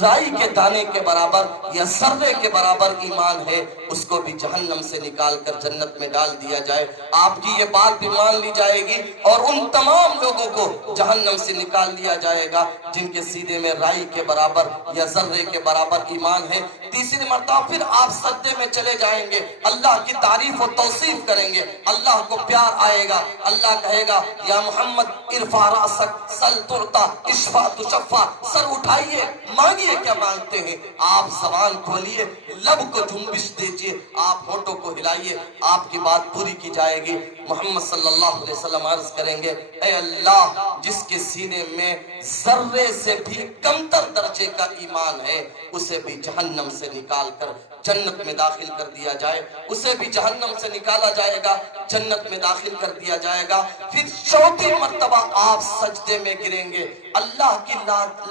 رائی کے دانے کے برابر یا ذرے کے برابر ایمان ہے اس کو بھی جہنم سے نکال کر جنت میں ڈال دیا جائے۔ آپ کی یہ بات بھی مان لی جائے گی اور ان تمام لوگوں کو جہنم سے نکال دیا جائے گا جن کے سینے میں رائی کے برابر یا ذرے کے برابر ایمان ہے۔ تیسری مرتبہ پھر آپ سجدے میں چلے جائیں گے، اللہ کی تعریف و توصیف کریں گے، اللہ کو پیار آئے گا، اللہ کہے گا یا محمد ارفع رأسک سل تعطا اشفع تشفع، سر اٹھائیے، مانگیے، کیا مانگتے ہیں، آپ زبان کھولیے، لب کو جنبش دیجئے، آپ ہونٹوں کو ہلائیے، آپ کی بات پوری کی جائے گی۔ محمد صلی اللہ علیہ وسلم عرض کریں گے اے اللہ جس کے سینے میں ذرے سے بھی کمتر درجے کا ایمان ہے اسے بھی جہنم سے نکال کر جنت میں داخل کر دیا جائے، اسے بھی جہنم سے نکالا جائے گا، جنت میں داخل کر دیا جائے گا۔ پھر چوتھی مرتبہ آپ سجدے میں گریں گے، اللہ کی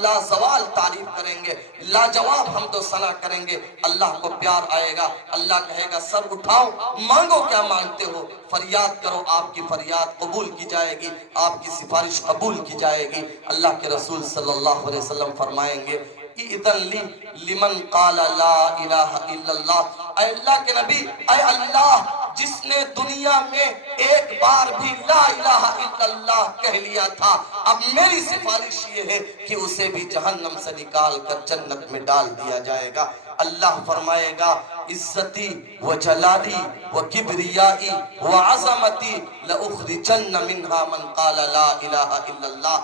لازوال تعریف کریں گے، لاجواب حمد و ثنا کریں گے، اللہ کو پیار آئے گا، اللہ کہے گا سر اٹھاؤ، مانگو، کیا مانگتے ہو، فریاد کرو، آپ کی فریاد قبول کی جائے گی، آپ کی سفارش قبول کی جائے گی۔ اللہ کے رسول صلی اللہ علیہ وسلم فرمائیں گے اذن لی لمن قال لا الہ الا اللہ، اے اللہ کے نبی، اے اللہ جس نے دنیا میں ایک بار بھی لا الہ الا اللہ کہہ لیا تھا، اب میری سفارش یہ ہے کہ اسے بھی جہنم سے نکال کر جنت میں ڈال دیا جائے گا۔ اللہ فرمائے گا عزتی و جلالی و کبریائی و عظمتی لأخرجن منہا من قال لا الہ الا اللہ،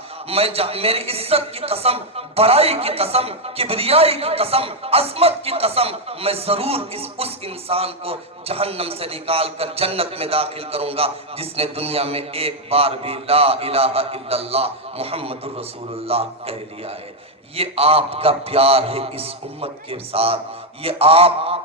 میری عزت کی قسم، بڑائی کی قسم، کبریائی کی قسم، عظمت کی قسم، میں ضرور اس انسان کو جہنم سے نکال کر جنت میں داخل کروں گا جس نے دنیا میں ایک بار بھی لا الہ الا اللہ محمد الرسول اللہ کہہ لیا ہے۔ یہ آپ کا پیار ہے اس امت کے ساتھ، یہ آپ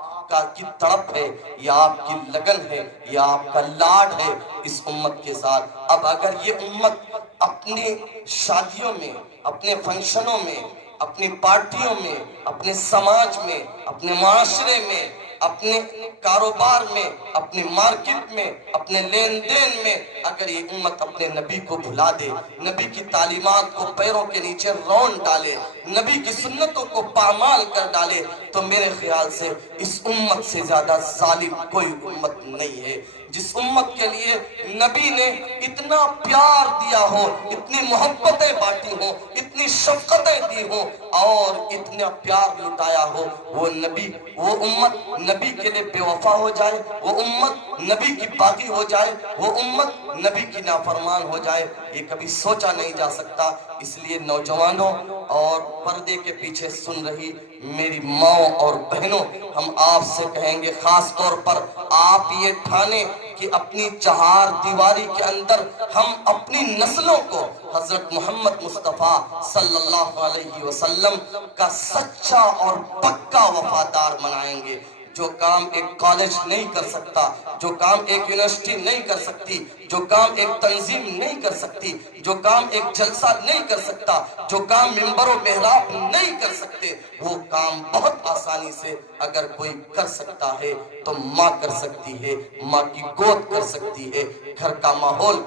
کی تڑپ ہے، یہ آپ کی لگن ہے، یہ آپ کا لاڈ ہے اس امت کے ساتھ۔ اب اگر یہ امت اپنی شادیوں میں، اپنے فنکشنوں میں، اپنی پارٹیوں میں، اپنے سماج میں، اپنے معاشرے میں، اپنے کاروبار میں، اپنی مارکیٹ میں، اپنے لین دین میں اگر یہ امت اپنے نبی کو بھلا دے، نبی کی تعلیمات کو پیروں کے نیچے رون ڈالے، نبی کی سنتوں کو پامال کر ڈالے، تو میرے خیال سے اس امت سے زیادہ ظالم کوئی امت نہیں ہے۔ جس امت کے لیے نبی نے اتنا پیار دیا ہو، اتنی محبتیں بانٹی ہوں، اتنی شفقتیں دی ہوں اور اتنا پیار لٹایا ہو، وہ امت نبی کے لیے بے وفا ہو جائے، وہ امت نبی کی باغی ہو جائے، وہ امت نبی کی نافرمان ہو جائے، یہ کبھی سوچا نہیں جا سکتا۔ اس لیے نوجوانوں اور پردے کے پیچھے سن رہی میری ماں اور بہنوں، ہم آپ سے کہیں گے، خاص طور پر آپ یہ ٹھانے کہ اپنی چہار دیواری کے اندر ہم اپنی نسلوں کو حضرت محمد مصطفیٰ صلی اللہ علیہ وسلم کا سچا اور پکا وفادار بنائیں گے۔ جو کام ایک کالج نہیں کر سکتا، جو کام ایک یونیورسٹی نہیں کر سکتی، جو کام ایک تنظیم نہیں کر سکتی، جو کام ایک جلسہ نہیں کر سکتا، جو کام ممبر و محراب نہیں کر سکتے، وہ کام بہت آسانی سے اگر کوئی کر سکتا ہے تو ماں کر سکتی ہے، ماں کی گود کر سکتی ہے، گھر کا ماحول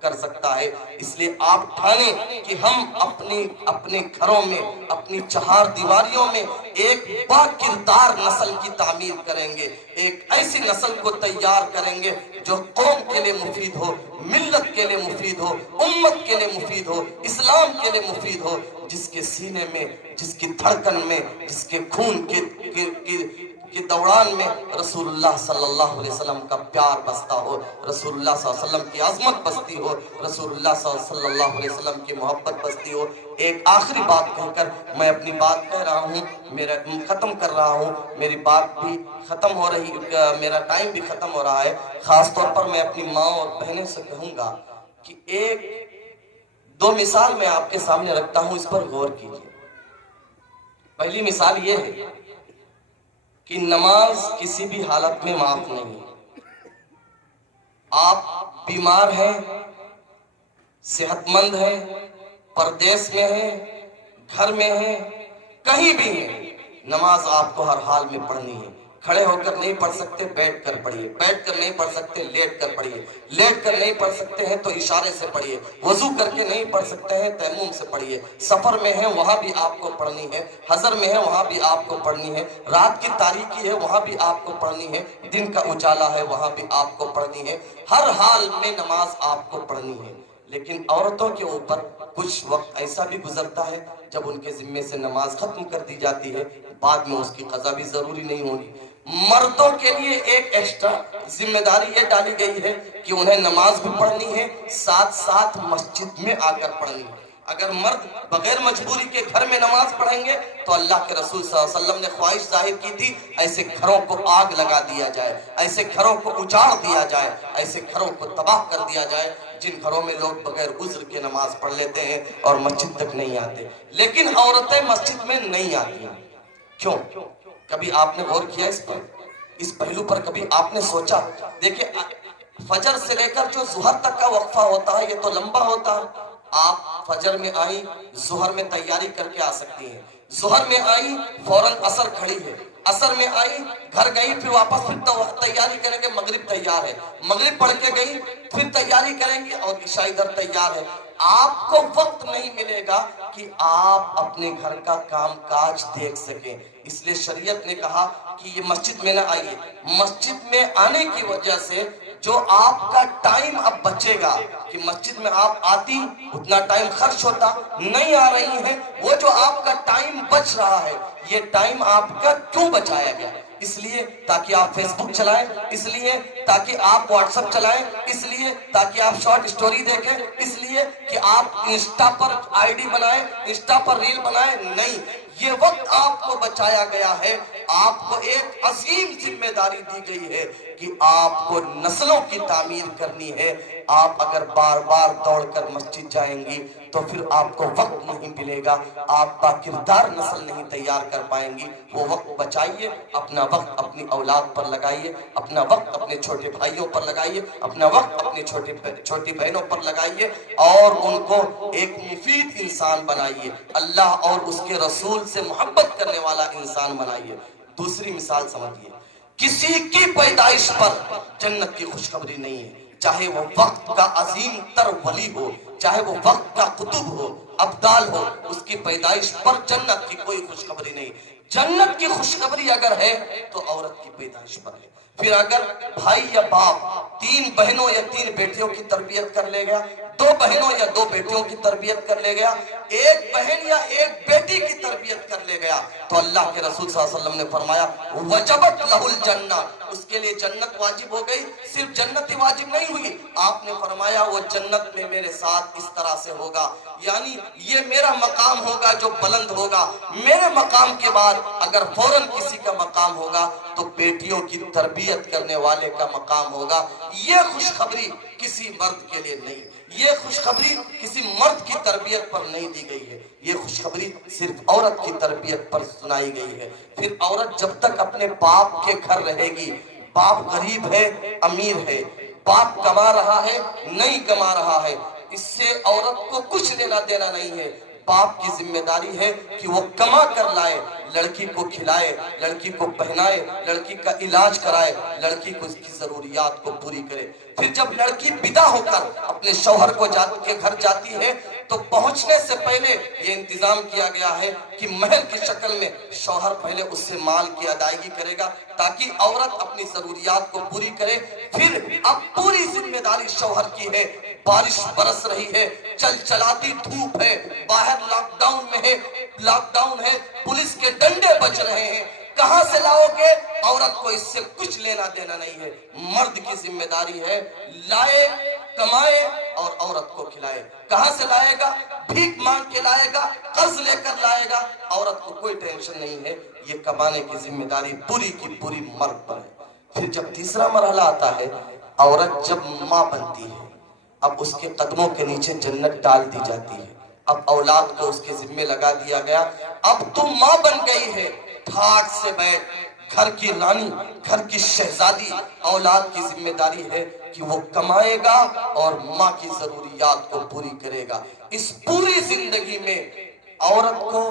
کر سکتا ہے۔ اس لیے آپ ٹھانیں کہ ہم اپنے گھروں میں، اپنی چہار دیواریوں میں ایک با کردار نسل کی تعمیر کریں گے، ایک ایسی نسل کو تیار کریں گے جو قوم کے لیے مفید ہو، ملت کے لیے مفید ہو، امت کے لیے مفید ہو، اسلام کے لیے مفید ہو، جس کے سینے میں، جس کی دھڑکن میں، جس کے خون کے دوران میں رسول اللہ صلی اللہ علیہ وسلم کا پیار بستا ہو، رسول اللہ صلی اللہ علیہ وسلم کی عظمت بستی ہو، رسول اللہ صلی اللہ علیہ وسلم کی محبت بستی ہو۔ ایک آخری بات کہہ کر میں اپنی بات کہہ رہا ہوں، ختم کر رہا ہوں، میری بات بھی ختم ہو رہی، میرا ٹائم بھی ختم ہو رہا ہے۔ خاص طور پر میں اپنی ماں اور بہنوں سے کہوں گا کہ دو مثال میں آپ کے سامنے رکھتا ہوں، اس پر غور کیجیے۔ پہلی مثال یہ ہے کہ نماز کسی بھی حالت میں معاف نہیں ہے۔ آپ بیمار ہیں، صحت مند ہیں، پردیس میں ہیں، گھر میں ہیں، کہیں بھی ہیں، نماز آپ کو ہر حال میں پڑھنی ہے۔ کھڑے ہو کر نہیں پڑھ سکتے، بیٹھ کر پڑھیے، بیٹھ کر نہیں پڑھ سکتے لیٹ کر پڑھیے، لیٹ کر نہیں پڑھ سکتے ہیں تو اشارے سے پڑھیے، وضو کر کے نہیں پڑھ سکتے ہیں تیمم سے پڑھیے، سفر میں ہیں وہاں بھی آپ کو پڑھنی ہے، حضر میں ہے وہاں بھی آپ کو پڑھنی ہے، رات کی تاریکی ہے وہاں بھی آپ کو پڑھنی ہے، دن کا اجالا ہے وہاں بھی آپ کو پڑھنی ہے، ہر حال میں نماز آپ کو پڑھنی ہے۔ لیکن عورتوں کے اوپر کچھ وقت ایسا بھی گزرتا ہے جب ان کے ذمے سے نماز ختم کر دی جاتی ہے، بعد میں اس کی قضا بھی ضروری نہیں ہوگی۔ مردوں کے لیے ایک ایکسٹرا ذمہ داری یہ ڈالی گئی ہے کہ انہیں نماز بھی پڑھنی ہے، ساتھ ساتھ مسجد میں آ کر پڑھنی ہے۔ اگر مرد بغیر مجبوری کے گھر میں نماز پڑھیں گے تو اللہ کے رسول صلی اللہ علیہ وسلم نے خواہش ظاہر کی تھی ایسے گھروں کو آگ لگا دیا جائے، ایسے گھروں کو اجاڑ دیا جائے، ایسے گھروں کو تباہ کر دیا جائے جن گھروں میں لوگ بغیر عذر کے نماز پڑھ لیتے ہیں اور مسجد تک نہیں آتے۔ لیکن عورتیں مسجد میں نہیں آتی ہیں، کیوں؟ کبھی آپ نے غور کیا اس پہلو پر؟ کبھی آپ نے سوچا؟ دیکھیں، فجر سے لے کر جو ظہر تک کا وقفہ ہوتا ہے یہ تو لمبا ہوتا ہے۔ آپ فجر میں آئی، ظہر میں تیاری کر کے آ سکتی ہیں، ظہر میں آئی فوراً عصر کھڑی ہے، عصر میں آئی گھر گئی، پھر واپس پھر تیاری کریں گے، مغرب تیار ہے، مغرب پڑھ کے گئی پھر تیاری کریں گے اور عشاء ادھر تیار ہے۔ آپ کو وقت نہیں ملے گا کہ آپ اپنے گھر کا کام کاج دیکھ سکیں۔ اس لیے شریعت نے کہا کہ یہ مسجد میں نہ آئیے۔ مسجد میں آنے کی وجہ سے جو آپ کا ٹائم اب بچے گا کہ مسجد میں آپ آتی اتنا ٹائم خرچ ہوتا، نہیں آ رہی ہیں، وہ جو آپ کا ٹائم بچ رہا ہے یہ ٹائم آپ کا کیوں بچایا گیا؟ اس لیے تاکہ آپ فیس بک چلائیں، اس لیے تاکہ آپ واٹس ایپ چلائیں، اس لیے تاکہ آپ شارٹ سٹوری دیکھیں، اس لیے کہ آپ انسٹا پر آئی ڈی بنائیں، انسٹا پر ریل بنائیں، نہیں، یہ وقت آپ کو بچایا گیا ہے۔ آپ کو ایک عظیم ذمہ داری دی گئی ہے کہ آپ کو نسلوں کی تعمیر کرنی ہے۔ آپ اگر بار بار دوڑ کر مسجد جائیں گی تو پھر آپ کو وقت نہیں ملے گا، آپ با کردار نسل نہیں تیار کر پائیں گی۔ وہ وقت بچائیے، اپنا وقت اپنی اولاد پر لگائیے، اپنا وقت اپنے چھوٹے بھائیوں پر لگائیے، اپنا وقت اپنے چھوٹی بہنوں پر لگائیے اور ان کو ایک مفید انسان بنائیے، اللہ اور اس کے رسول سے محبت کرنے والا انسان بنائیے۔ دوسری مثال سمجھیے، کسی کی پیدائش پر جنت کی خوشخبری نہیں ہے، چاہے وہ وقت کا عظیم تر ولی ہو، چاہے وہ وقت کا قطب ہو، ابدال ہو، اس کی پیدائش پر جنت کی کوئی خوشخبری نہیں۔ جنت کی خوشخبری اگر ہے تو عورت کی پیدائش پر ہے۔ پھر اگر بھائی یا باپ تین بہنوں یا تین بیٹیوں کی تربیت کر لے گیا، دو بہنوں یا دو بیٹیوں کی تربیت کر لے گیا، ایک بہن یا ایک بیٹی کی تربیت کر لے گیا تو اللہ کے رسول صلی اللہ علیہ وسلم نے فرمایا وجبت لہ الجنہ، اس کے لیے جنت واجب ہو گئی۔ صرف جنت ہی واجب نہیں ہوئی، آپ نے فرمایا وہ جنت میں میرے ساتھ اس طرح سے ہوگا، یعنی یہ میرا مقام ہوگا جو بلند ہوگا۔ میرے مقام کے بعد اگر فوراً کسی کا مقام ہوگا تو بیٹیوں کی تربیت کرنے والے کا مقام ہوگا۔ یہ خوشخبری کسی مرد کے لیے نہیں، یہ خوشخبری کسی مرد کی تربیت پر نہیں دی گئی ہے، یہ خوشخبری صرف عورت کی تربیت پر سنائی گئی ہے۔ پھر عورت جب تک اپنے باپ کے گھر رہے گی، باپ غریب ہے امیر ہے، باپ کما رہا ہے نہیں کما رہا ہے، اس سے عورت کو کچھ لینا دینا نہیں ہے۔ باپ کی ذمہ داری ہے کہ وہ کما کر لائے، لڑکی کو کھلائے، لڑکی کو پہنائے، لڑکی کا علاج کرائے، لڑکی کو اس کی ضروریات کو پوری کرے۔ پھر جب لڑکی بدا ہو کر اپنے شوہر کے گھر جاتی ہے تو پہنچنے سے پہلے یہ انتظام کیا گیا ہے کہ مہر کی شکل میں شوہر پہلے اس سے مال کی ادائیگی کرے گا تاکہ عورت اپنی ضروریات کو پوری کرے۔ پھر اب پوری ذمہ داری شوہر کی ہے۔ بارش برس رہی ہے، چل چلاتی دھوپ ہے، باہر لاک ڈاؤن ہے، پولیس کے ڈنڈے بج رہے ہیں، کہاں سے لاؤ گے؟ عورت کو اس سے کچھ لینا دینا نہیں ہے۔ مرد کی ذمہ داری ہے لائے، کمائے اور عورت کو کھلائے۔ کہاں سے لائے گا؟ بھیک مانگ کے لائے گا، قرض لے کر لائے گا، عورت کو کوئی ٹینشن نہیں ہے۔ یہ کمانے کی ذمہ داری پوری کی پوری مرد پر ہے۔ پھر جب تیسرا مرحلہ آتا ہے، عورت جب ماں بنتی ہے، اب اس کے قدموں کے نیچے جنت ڈال دی جاتی ہے۔ اب اولاد کو اس کے ذمہ لگا دیا گیا، اب تم ماں بن گئی ہے، ٹھاٹ سے بیٹھ، گھر کی رانی، گھر کی شہزادی۔ اولاد کی ذمہ داری ہے کہ وہ کمائے گا اور ماں کی ضروریات کو پوری کرے گا۔ اس پوری زندگی میں عورت کو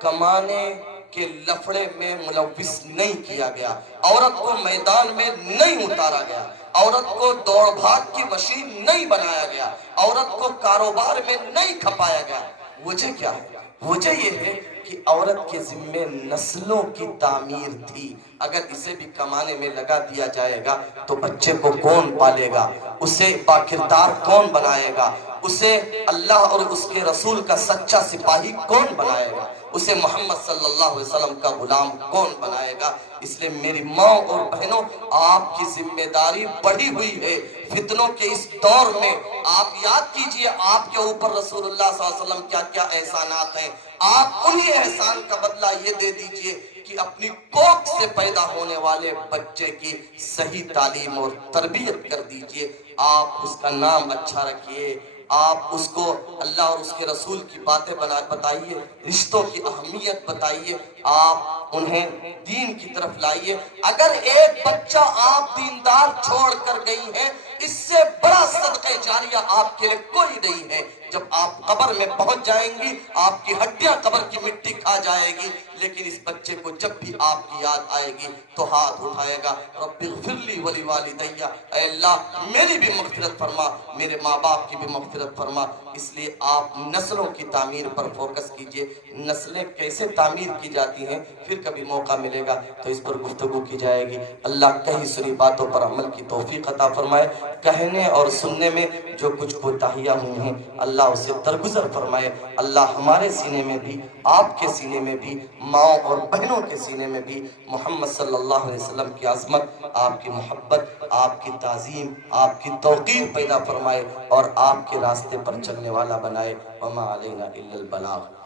کمانے کے لفڑے میں ملوث نہیں کیا گیا، عورت کو میدان میں نہیں اتارا گیا، عورت کو دوڑ بھاگ کی مشین نہیں بنایا گیا، عورت کو کاروبار میں نہیں کھپایا گیا۔ وجہ کیا ہے؟ وجہ یہ ہے کہ عورت کے ذمے نسلوں کی تعمیر تھی۔ اگر اسے بھی کمانے میں لگا دیا جائے گا تو بچے کو کون پالے گا؟ اسے باکردار کون بنائے گا؟ اسے اللہ اور اس کے رسول کا سچا سپاہی کون بنائے گا؟ اسے محمد صلی اللہ علیہ وسلم کا غلام کون بنائے گا؟ اس لیے میری ماں اور بہنوں، آپ کی ذمہ داری بڑھی ہوئی ہے۔ فتنوں کے اس دور میں آپ یاد کیجئے آپ کے اوپر رسول اللہ صلی اللہ علیہ وسلم کیا کیا احسانات ہیں۔ آپ انہی احسان کا بدلہ یہ دے دیجئے کہ اپنی کوکھ سے پیدا ہونے والے بچے کی صحیح تعلیم اور تربیت کر دیجئے۔ آپ اس کا نام اچھا رکھیے، آپ اس کو اللہ اور اس کے رسول کی باتیں بتائیے، رشتوں کی اہمیت بتائیے، آپ انہیں دین کی طرف لائیے۔ اگر ایک بچہ آپ دیندار چھوڑ کر گئی ہے، اس سے بڑا صدقہ جاریہ آپ کے لیے کوئی نہیں ہے۔ جب آپ قبر میں پہنچ جائیں گی، آپ کی ہڈیاں قبر کی مٹی کھا جائے گی، لیکن اس بچے کو جب بھی آپ کی یاد آئے گی تو ہاتھ اٹھائے گا، رب اغفر لی ولی والدیہ، اے اللہ میری بھی مغفرت فرما، میرے ماں باپ کی بھی مغفرت فرما۔ اس لیے آپ نسلوں کی تعمیر پر فوکس کیجئے۔ نسلیں کیسے تعمیر کی جاتی ہیں، پھر کبھی موقع ملے گا تو اس پر گفتگو کی جائے گی۔ اللہ کہیں سنی باتوں پر عمل کی توفیق عطا فرمائے، کہنے اور سننے میں جو کچھ کوتاہیاں ہوئی ہیں اللہ اسے درگزر فرمائے۔ اللہ ہمارے سینے میں بھی، آپ کے سینے میں بھی، ماں اور بہنوں کے سینے میں بھی محمد صلی اللہ علیہ وسلم کی عظمت، آپ کی محبت، آپ کی تعظیم، آپ کی توقیر پیدا فرمائے اور آپ کے راستے پر چلنے والا بنائے۔ وما علینا الا البلاغ۔